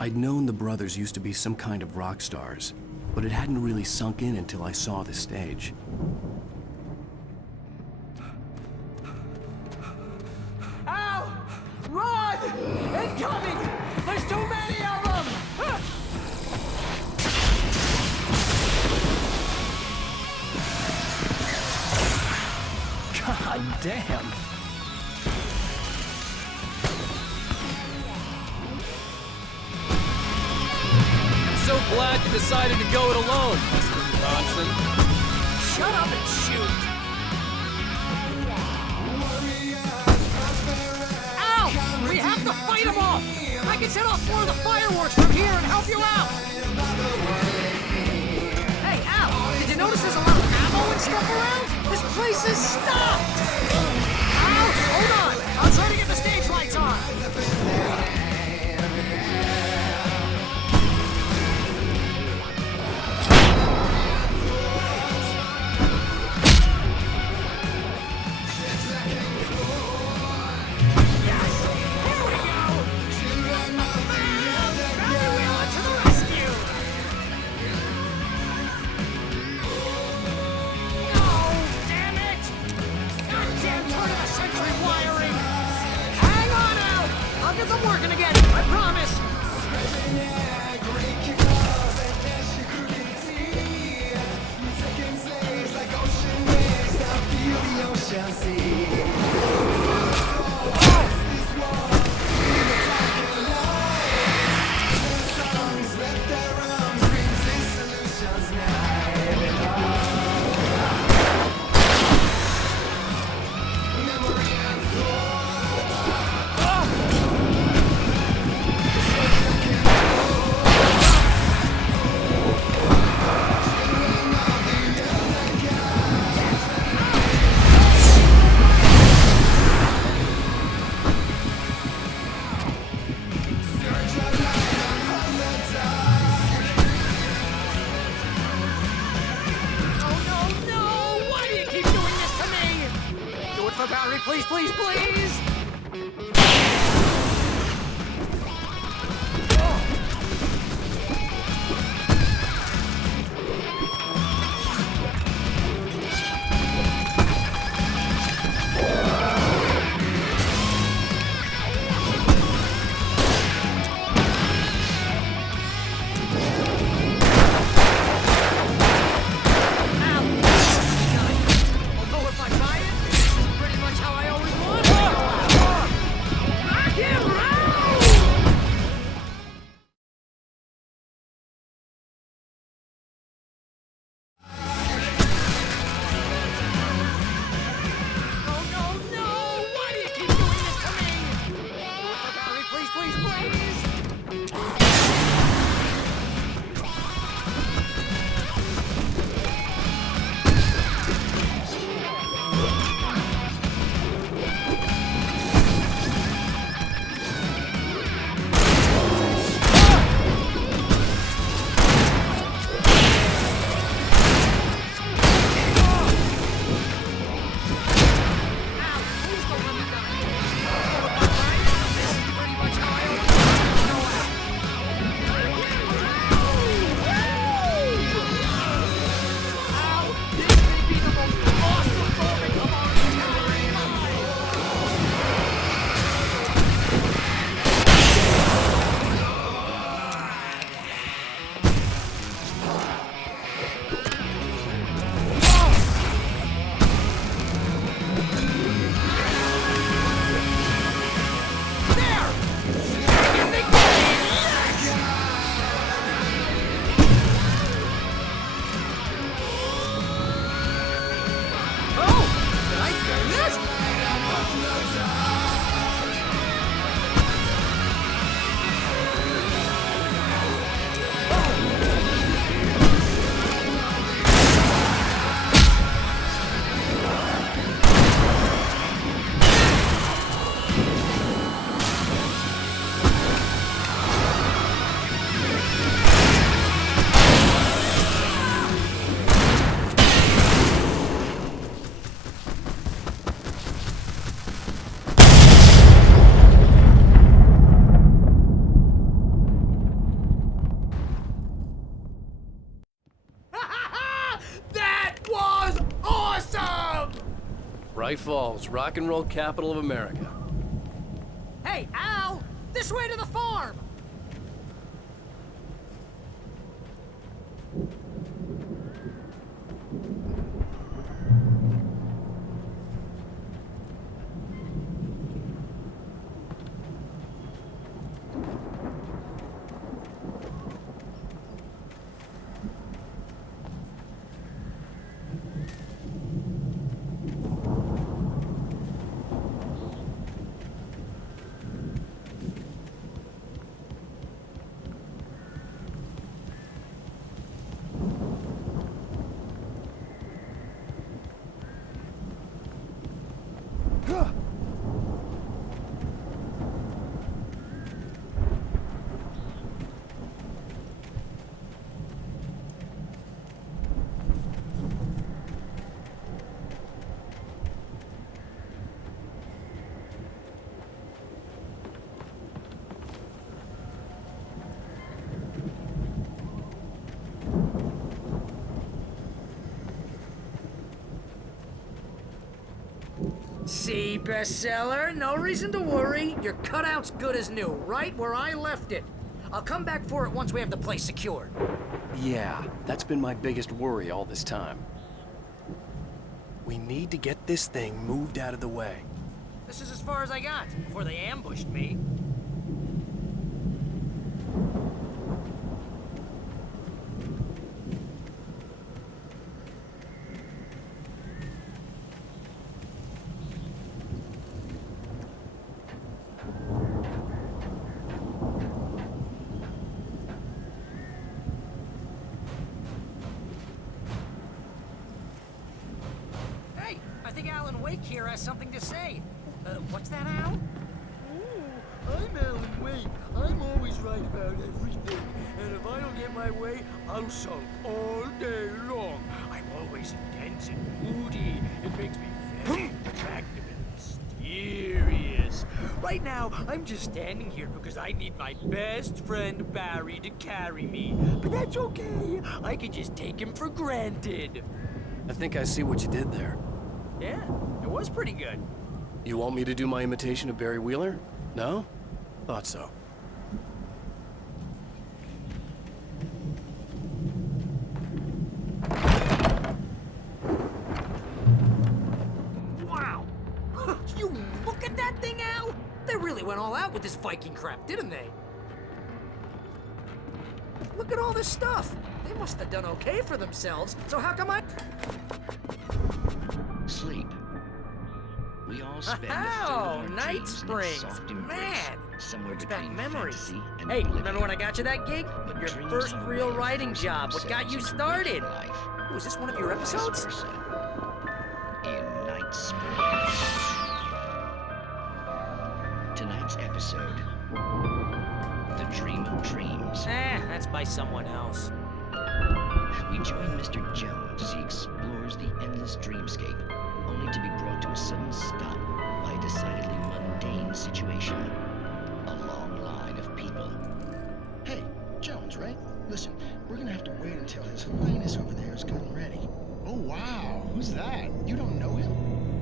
I'd known the brothers used to be some kind of rock stars, but it hadn't really sunk in until I saw the stage. Al! Run! Incoming! There's too many of them! God damn. So glad you decided to go it alone, Mr. Johnson. Shut up and shoot! Al! We have to fight them off! I can set off more of the fireworks from here and help you out! Hey, Al! Did you notice there's a lot of ammo and stuff around? This place is stopped! Al! Hold on! I'll try to get the stage lights on! I'm working again, I promise! Please, please, please! Although if I buy it, this is pretty much how I always want it. Bright Falls, rock and roll capital of America. Hey, Al! This way to the farm! See, bestseller? No reason to worry. Your cutout's good as new, right where I left it. I'll come back for it once we have the place secured. Yeah, that's been my biggest worry all this time. We need to get this thing moved out of the way. This is as far as I got before they ambushed me. Hey, I think Alan Wake here has something to say. What's that, Al? I'm Alan Wake. I'm always right about everything. And if I don't get my way, I'll sulk all day long. I'm always intense and moody. It makes me very attractive and mysterious. Right now, I'm just standing here because I need my best friend Barry to carry me. But that's okay. I can just take him for granted. I think I see what you did there. Yeah, it was pretty good. You want me to do my imitation of Barry Wheeler? No? Thought so. Wow! You look at that thing, Al! They really went all out with this Viking crap, didn't they? Look at all this stuff! They must have done okay for themselves, so how come I... Sleep. We all spend a third Oh, of our Night dreams in a Springs! soft embrace, Man! somewhere Brings back between memories. fantasy and Hey, reality. remember when I got you that gig? But Your dreams first have a real way of writing forcing job, what got you themselves into started? waking life. Was this one of your Or vice episodes? versa. In Night Springs. Tonight's episode, The Dream of Dreams. That's by someone else. We join Mr. Jones as he explores the endless dreamscape, only to be brought to a sudden stop by a decidedly mundane situation. A long line of people. Hey, Jones, right? Listen, we're gonna have to wait until His Highness over there is good and ready. Oh, wow. Who's that? You don't know him?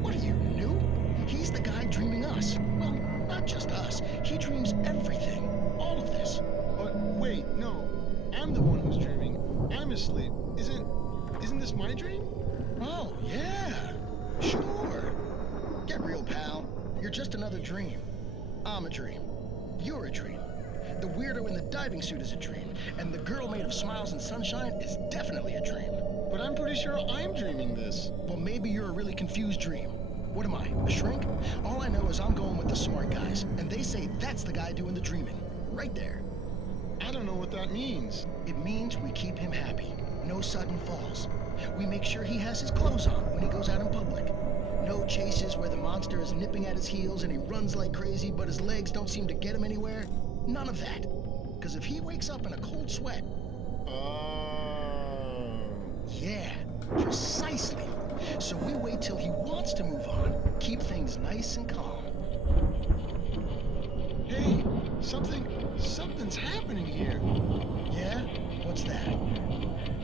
What are you, new? He's the guy dreaming us. Well, not just us. He dreams everything. All of this. Wait, no. I'm the one who's dreaming. I'm asleep. Isn't this my dream? Oh, yeah. Sure. Get real, pal. You're just another dream. I'm a dream. You're a dream. The weirdo in the diving suit is a dream. And the girl made of smiles and sunshine is definitely a dream. But I'm pretty sure I'm dreaming this. Well, maybe you're a really confused dream. What am I, a shrink? All I know is I'm going with the smart guys. And they say that's the guy doing the dreaming. Right there. I don't know what that means. It means we keep him happy. No sudden falls. We make sure he has his clothes on when he goes out in public. No chases where the monster is nipping at his heels and he runs like crazy, but his legs don't seem to get him anywhere. None of that. Because if he wakes up in a cold sweat... Yeah, precisely. So we wait till he wants to move on. Keep things nice and calm. Hey, something's happening here. Yeah? What's that?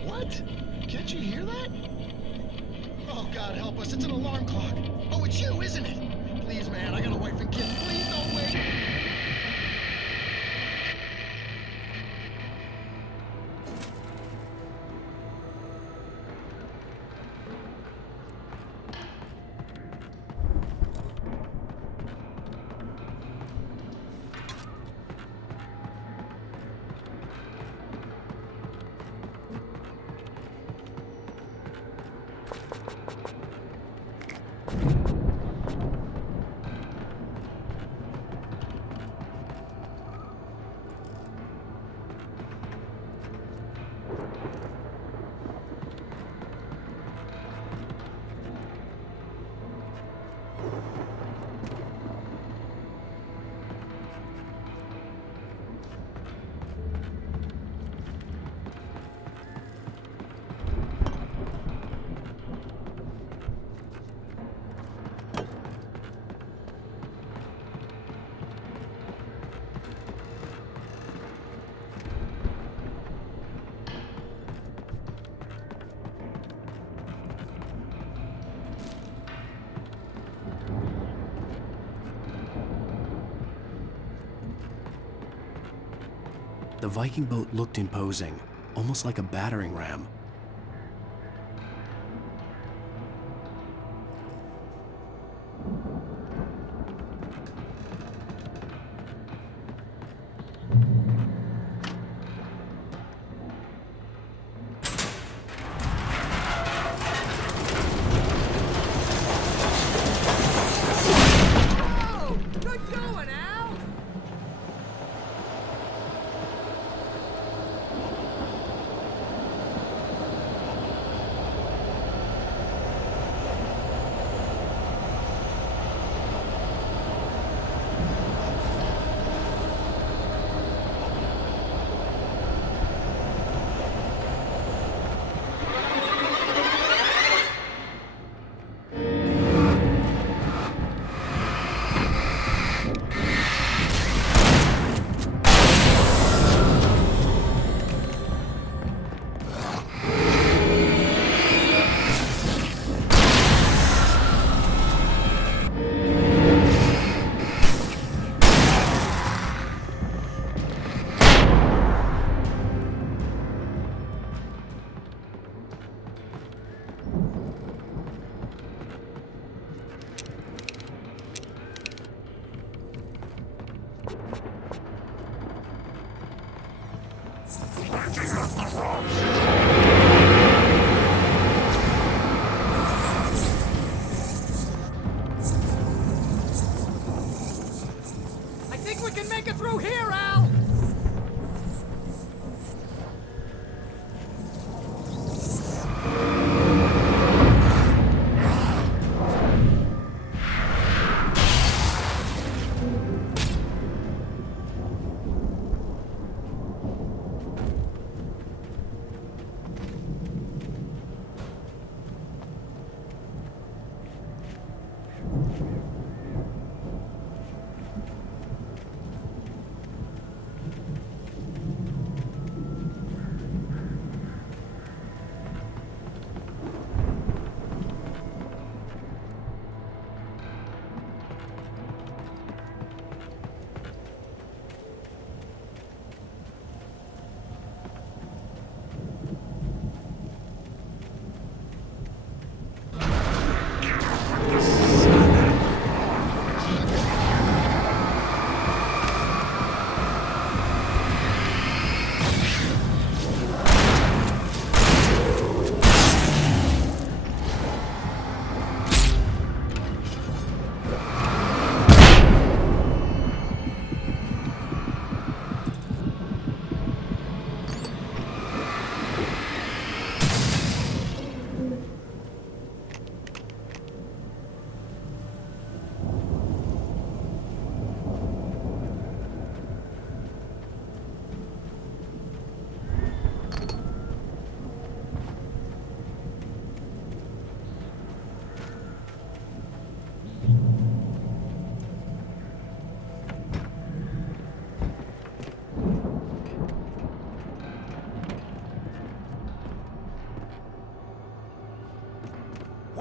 What? Can't you hear that? Oh, God help us, it's an alarm clock. Oh, it's you, isn't it? Please, man, I got a wife and kids. Please don't wait. The Viking boat looked imposing, almost like a battering ram. Oh, good going, Al!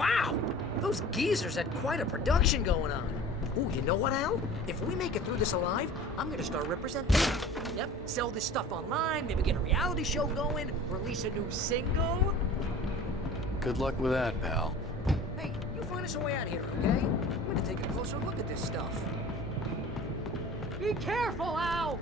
Wow! Those geezers had quite a production going on. Ooh, you know what, Al? If we make it through this alive, I'm gonna start representing. Yep, sell this stuff online, maybe get a reality show going, release a new single. Good luck with that, pal. Hey, you find us a way out of here, okay? I'm gonna take a closer look at this stuff. Be careful, Al!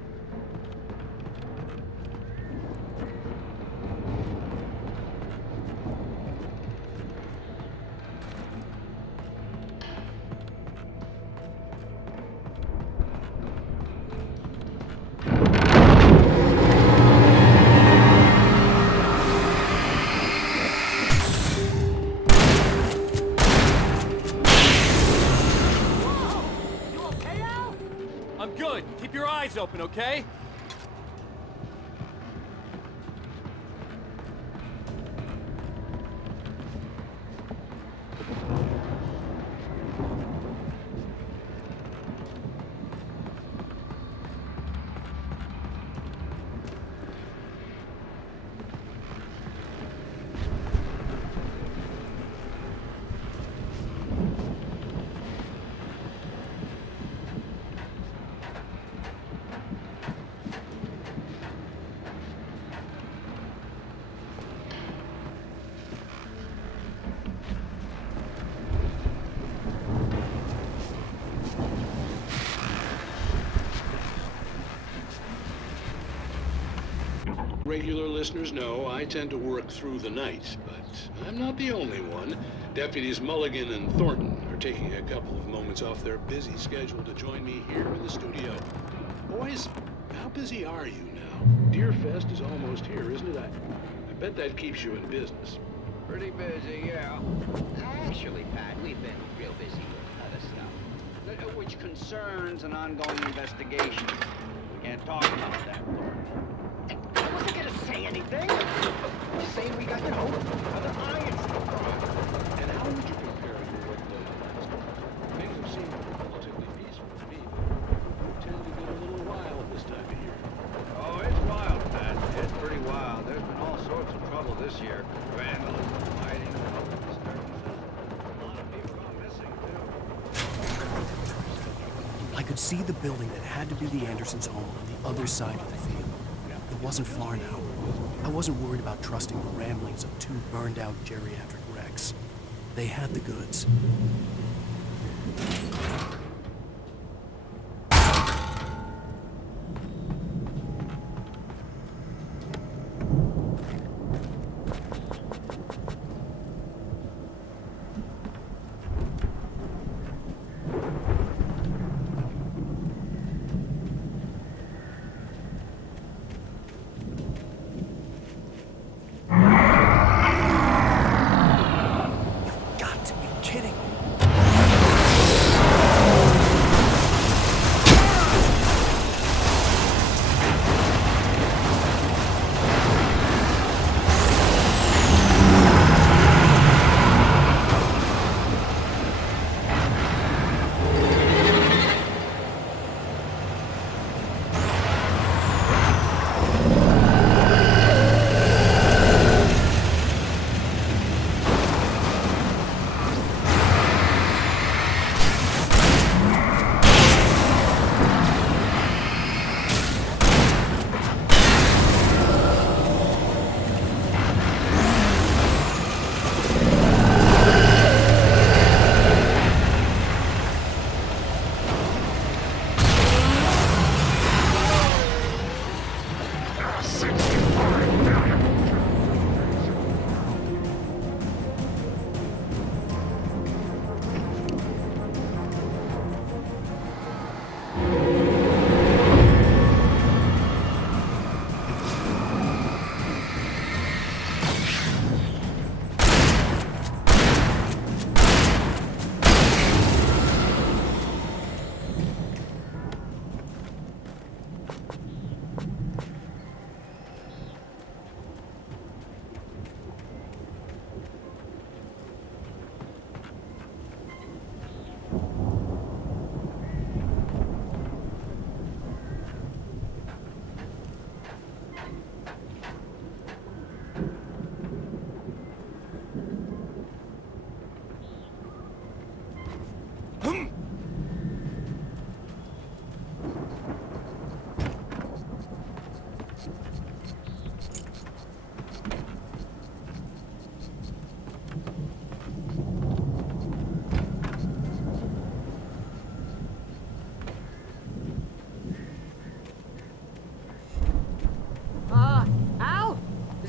I'm good. Keep your eyes open, okay? Regular listeners know I tend to work through the night, but I'm not the only one. Deputies Mulligan and Thornton are taking a couple of moments off their busy schedule to join me here in the studio. Boys, how busy are you now? Deerfest is almost here, isn't it? I bet that keeps you in business. Pretty busy, yeah. Actually, Pat, we've been real busy with other stuff, which concerns an ongoing investigation. We can't talk about that, Thornton. I wasn't gonna say anything. Just saying we got, other clients in the crime. And how would you compare your workload to last month? Things have seemed relatively peaceful to me, but you tend to get a little wild this time of year. Oh, it's wild, Pat. It's pretty wild. There's been all sorts of trouble this year. Vandalism, fighting, public disturbances. A lot of people gone missing, too. I could see the building that had to be the Andersons' home on the other side of the field. It wasn't far now. I wasn't worried about trusting the ramblings of two burned-out geriatric wrecks. They had the goods. Got to be kidding me.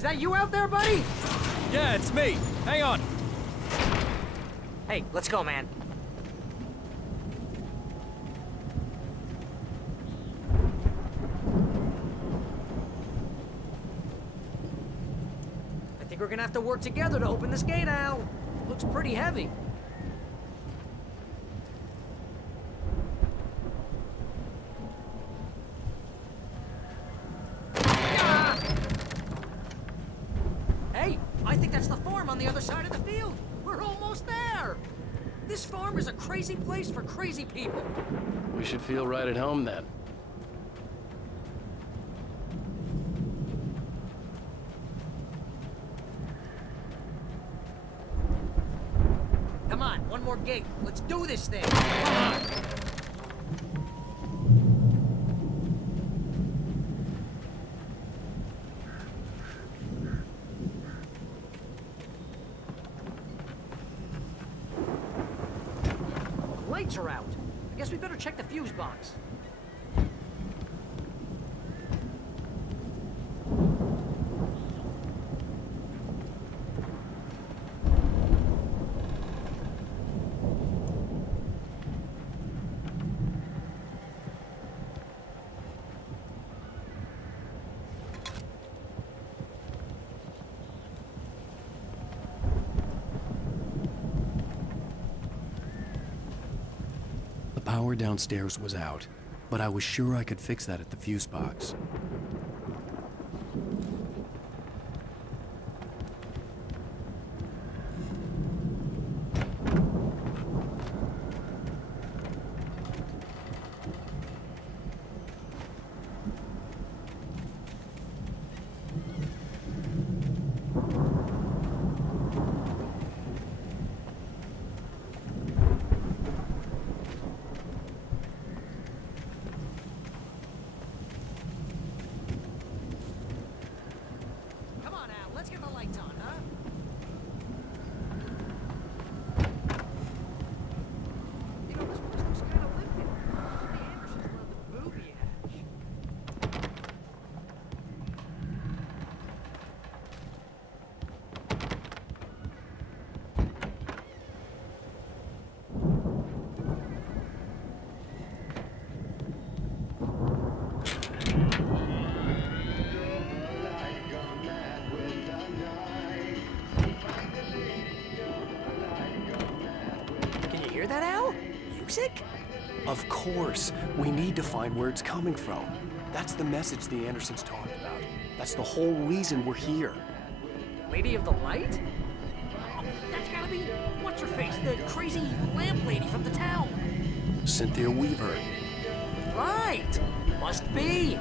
Is that you out there, buddy? Yeah, it's me. Hang on. Hey, let's go, man. I think we're gonna have to work together to open this gate, Al. Looks pretty heavy. Hey, I think that's the farm on the other side of the field. We're almost there. This farm is a crazy place for crazy people. We should feel right at home then. Come on, one more gate. Let's do this thing. Come on. The lights are out. I guess we better check the fuse box. The power downstairs was out, but I was sure I could fix that at the fuse box. Come on, Al. Let's get the lights on, huh? You know, this place looks kind of limpid. The Andersons love the booby hatch. Can you hear that, Al? Music? Of course. We need to find where it's coming from. That's the message the Andersons talked about. That's the whole reason we're here. Lady of the Light? Oh, that's gotta be what's-her-face, the crazy lamp lady from the town. Cynthia Weaver. Right! Must be.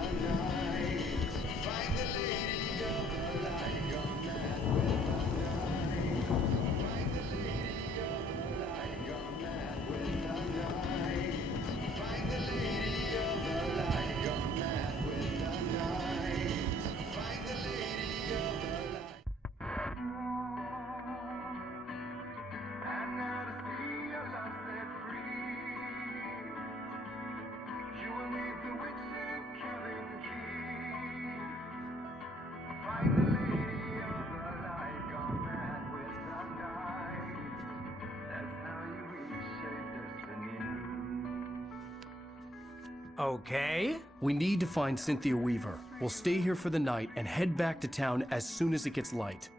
Okay. We need to find Cynthia Weaver. We'll stay here for the night and head back to town as soon as it gets light.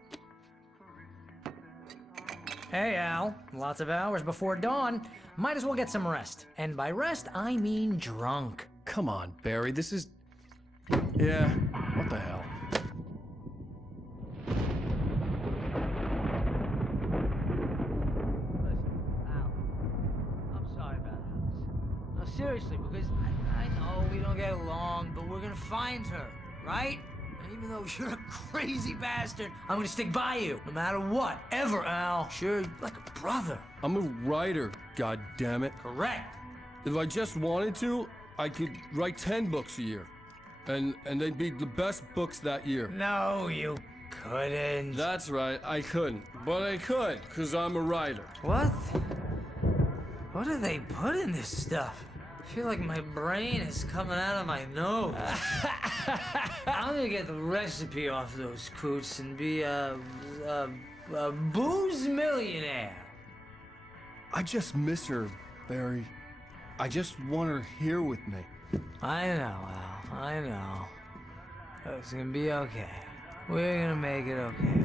Hey, Al. Lots of hours before dawn. Might as well get some rest. And by rest, I mean drunk. Come on, Barry, this is... Yeah, what the hell? I'm sorry about Alice. No, seriously, because I know we don't get along, but we're gonna find her, right? And even though you're a crazy bastard, I'm gonna stick by you, no matter what, ever, Al. Sure, like a brother. I'm a writer, goddammit. Correct. If I just wanted to, I could write 10 books a year. And they'd be the best books that year. No, you couldn't. That's right, I couldn't. But I could, because I'm a writer. What? What do they put in this stuff? I feel like my brain is coming out of my nose. I'm gonna get the recipe off those coots and be a booze millionaire. I just miss her, Barry. I just want her here with me. I know, Al. I know. It's gonna be okay. We're gonna make it okay.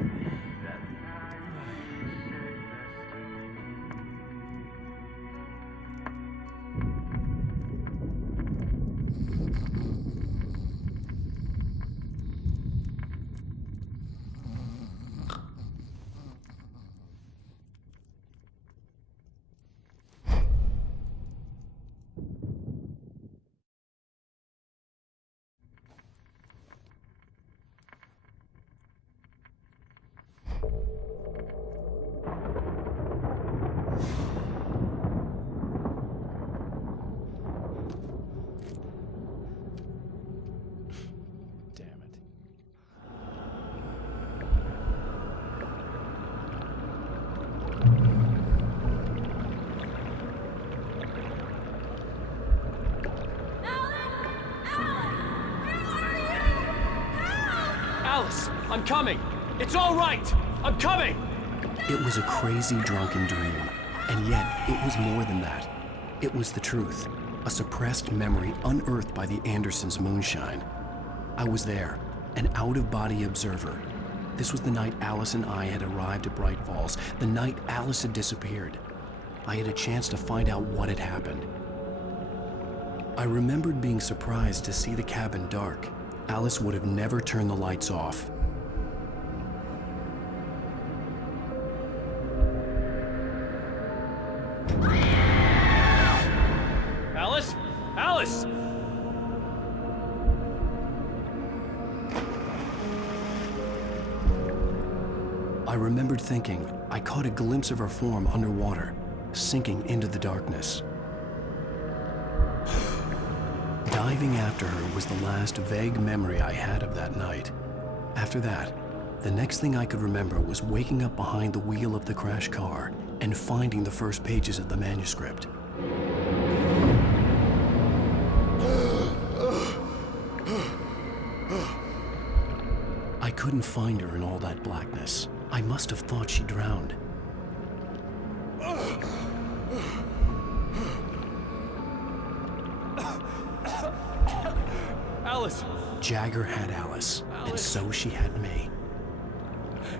Alice, I'm coming! It's all right! I'm coming! It was a crazy, drunken dream, and yet it was more than that. It was the truth, a suppressed memory unearthed by the Andersons' moonshine. I was there, an out-of-body observer. This was the night Alice and I had arrived at Bright Falls, the night Alice had disappeared. I had a chance to find out what had happened. I remembered being surprised to see the cabin dark. Alice would have never turned the lights off. Alice? Alice! I remembered thinking I caught a glimpse of her form underwater, sinking into the darkness. Diving after her was the last vague memory I had of that night. After that, the next thing I could remember was waking up behind the wheel of the crashed car and finding the first pages of the manuscript. I couldn't find her in all that blackness. I must have thought she drowned. Alice! Jagger had Alice, and so she had me.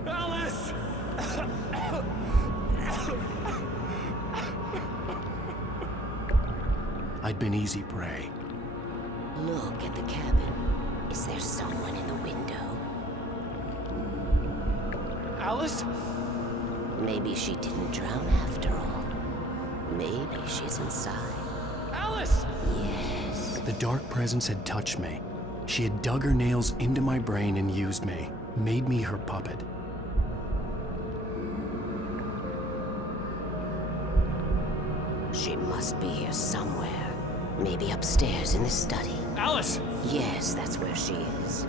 Alice! I'd been easy prey. Look at the cabin. Is there someone in the window? Alice? Maybe she didn't drown after all. Maybe she's inside. Alice! Yes. The dark presence had touched me. She had dug her nails into my brain and used me, made me her puppet. She must be here somewhere. Maybe upstairs in the study. Alice! Yes, that's where she is.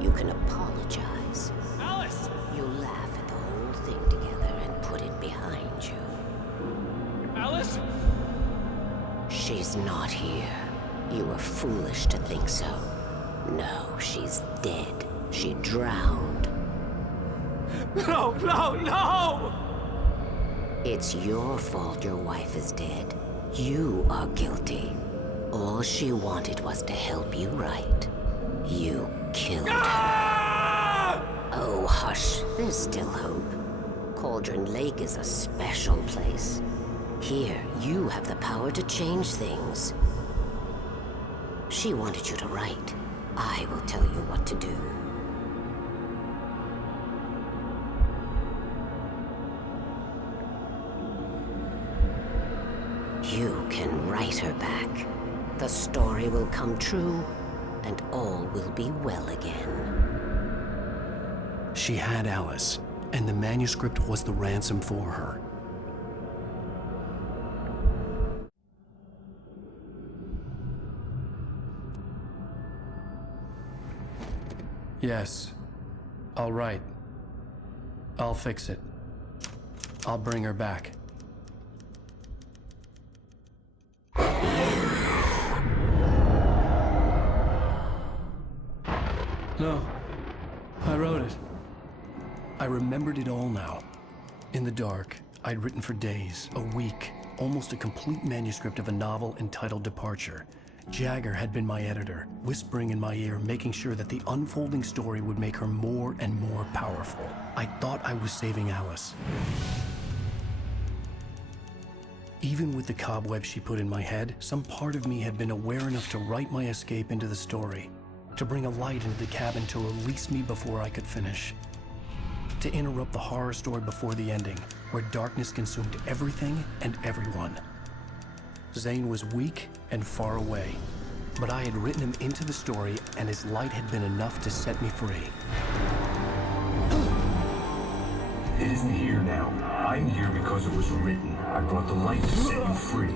You can apologize. Alice! You laugh at the whole thing together and put it behind you. Alice! She's not here. You were foolish to think so. No, she's dead. She drowned. No, no, no! It's your fault your wife is dead. You are guilty. All she wanted was to help you right. You killed her. Oh, hush. There's still hope. Cauldron Lake is a special place. Here, you have the power to change things. She wanted you to write. I will tell you what to do. You can write her back. The story will come true, and all will be well again. She had Alice, and the manuscript was the ransom for her. Yes. I'll write. I'll fix it. I'll bring her back. No. I wrote it. I remembered it all now. In the dark, I'd written for days, a week, almost a complete manuscript of a novel entitled Departure. Jagger had been my editor, whispering in my ear, making sure that the unfolding story would make her more and more powerful. I thought I was saving Alice. Even with the cobwebs she put in my head, some part of me had been aware enough to write my escape into the story, to bring a light into the cabin to release me before I could finish, to interrupt the horror story before the ending, where darkness consumed everything and everyone. Zane was weak and far away, but I had written him into the story, and his light had been enough to set me free. It isn't here now. I'm here because it was written. I brought the light to set you free.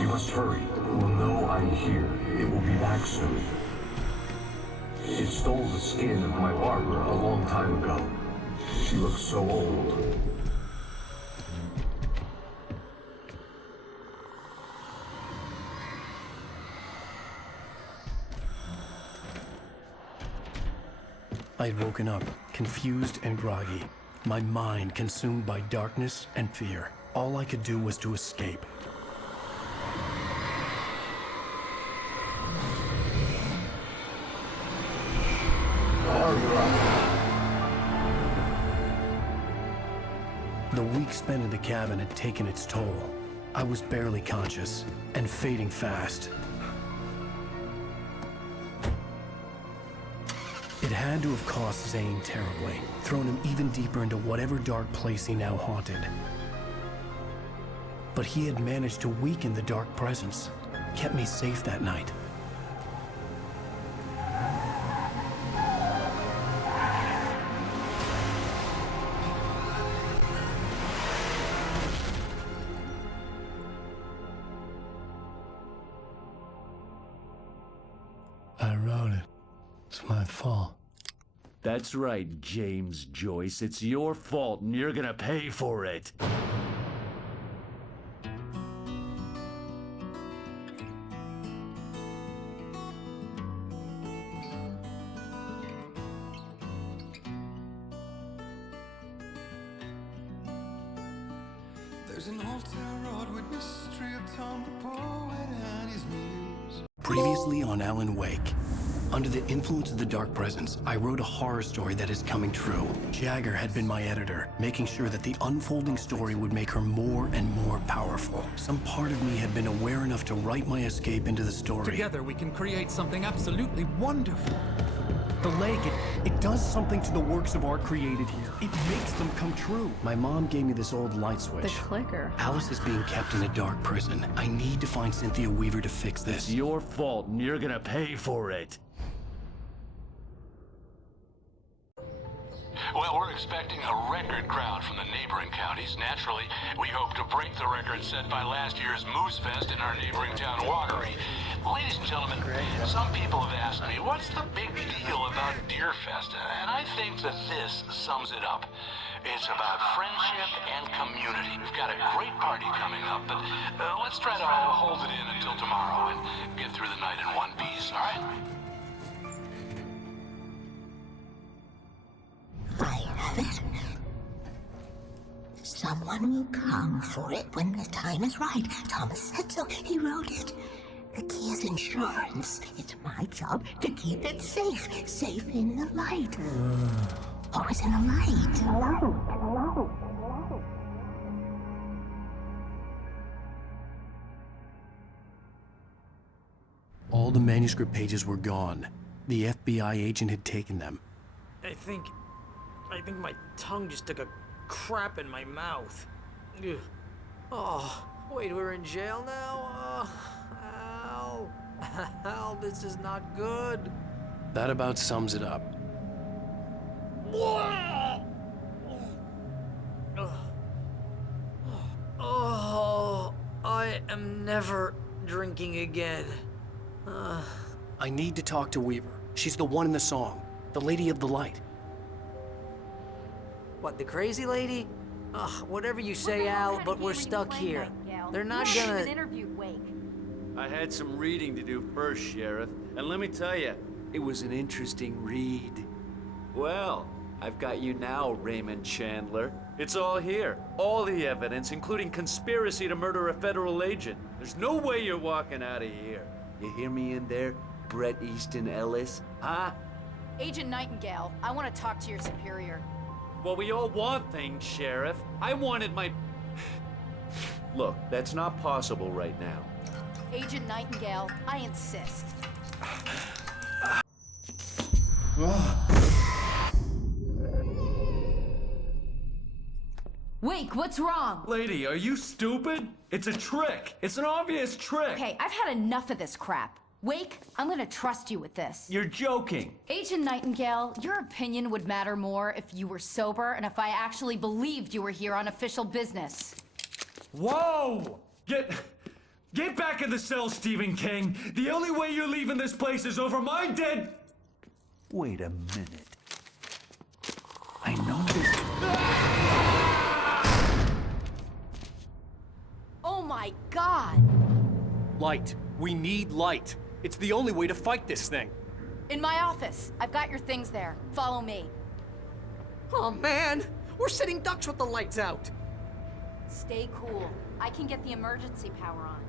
You must hurry. It will know I'm here. It will be back soon. It stole the skin of my Barbara a long time ago. She looks so old. I'd woken up, confused and groggy, my mind consumed by darkness and fear. All I could do was to escape. The week spent in the cabin had taken its toll. I was barely conscious, and fading fast. It had to have cost Zane terribly, thrown him even deeper into whatever dark place he now haunted. But he had managed to weaken the dark presence, kept me safe that night. I wrote it. It's my fault. That's right, James Joyce. It's your fault, and you're gonna pay for it. There's an old town road with mystery of Tom the poet and his muse. Previously on Alan Wake. Under the influence of the dark presence, I wrote a horror story that is coming true. Jagger had been my editor, making sure that the unfolding story would make her more and more powerful. Some part of me had been aware enough to write my escape into the story. Together we can create something absolutely wonderful. The lake, it does something to the works of art created here. It makes them come true. My mom gave me this old light switch. The clicker. Alice is being kept in a dark prison. I need to find Cynthia Weaver to fix this. It's your fault, and you're gonna pay for it. Well, we're expecting a record crowd from the neighboring counties. Naturally, we hope to break the record set by last year's Moose Fest in our neighboring town, Watery. Ladies and gentlemen, some people have asked me, what's the big deal about Deer Fest? And I think that this sums it up. It's about friendship and community. We've got a great party coming up, but let's try to hold it in until tomorrow and get through the night in one piece, all right? I have it. Someone will come for it when the time is right. Thomas said so. He wrote it. The key is insurance. It's my job to keep it safe. Safe in the light. Always in the light. All the manuscript pages were gone. The FBI agent had taken them. I think my tongue just took a crap in my mouth. Ugh. Oh, wait, we're in jail now? Al. Al, this is not good. That about sums it up. Oh, I am never drinking again. I need to talk to Weaver. She's the one in the song. The Lady of the Light. What, the crazy lady? Ugh, whatever you say, Al, but we're stuck here. They're not gonna... interviewed Wake. I had some reading to do first, Sheriff. And let me tell you, It was an interesting read. Well, I've got you now, Raymond Chandler. It's all here. All the evidence, including conspiracy to murder a federal agent. There's no way you're walking out of here. You hear me in there, Bret Easton Ellis? Huh? Agent Nightingale, I want to talk to your superior. Well, we all want things, Sheriff. I wanted my... Look, that's not possible right now. Agent Nightingale, I insist. Wake, what's wrong? Lady, are you stupid? It's a trick. It's an obvious trick. Okay, I've had enough of this crap. Wake, I'm gonna trust you with this. You're joking. Agent Nightingale, your opinion would matter more if you were sober and if I actually believed you were here on official business. Whoa! Get back in the cell, Stephen King. The only way you're leaving this place is over my dead... Wait a minute. I know this... Oh my God! Light. We need light. It's the only way to fight this thing. In my office. I've got your things there. Follow me. Oh man, we're sitting ducks with the lights out. Stay cool. I can get the emergency power on.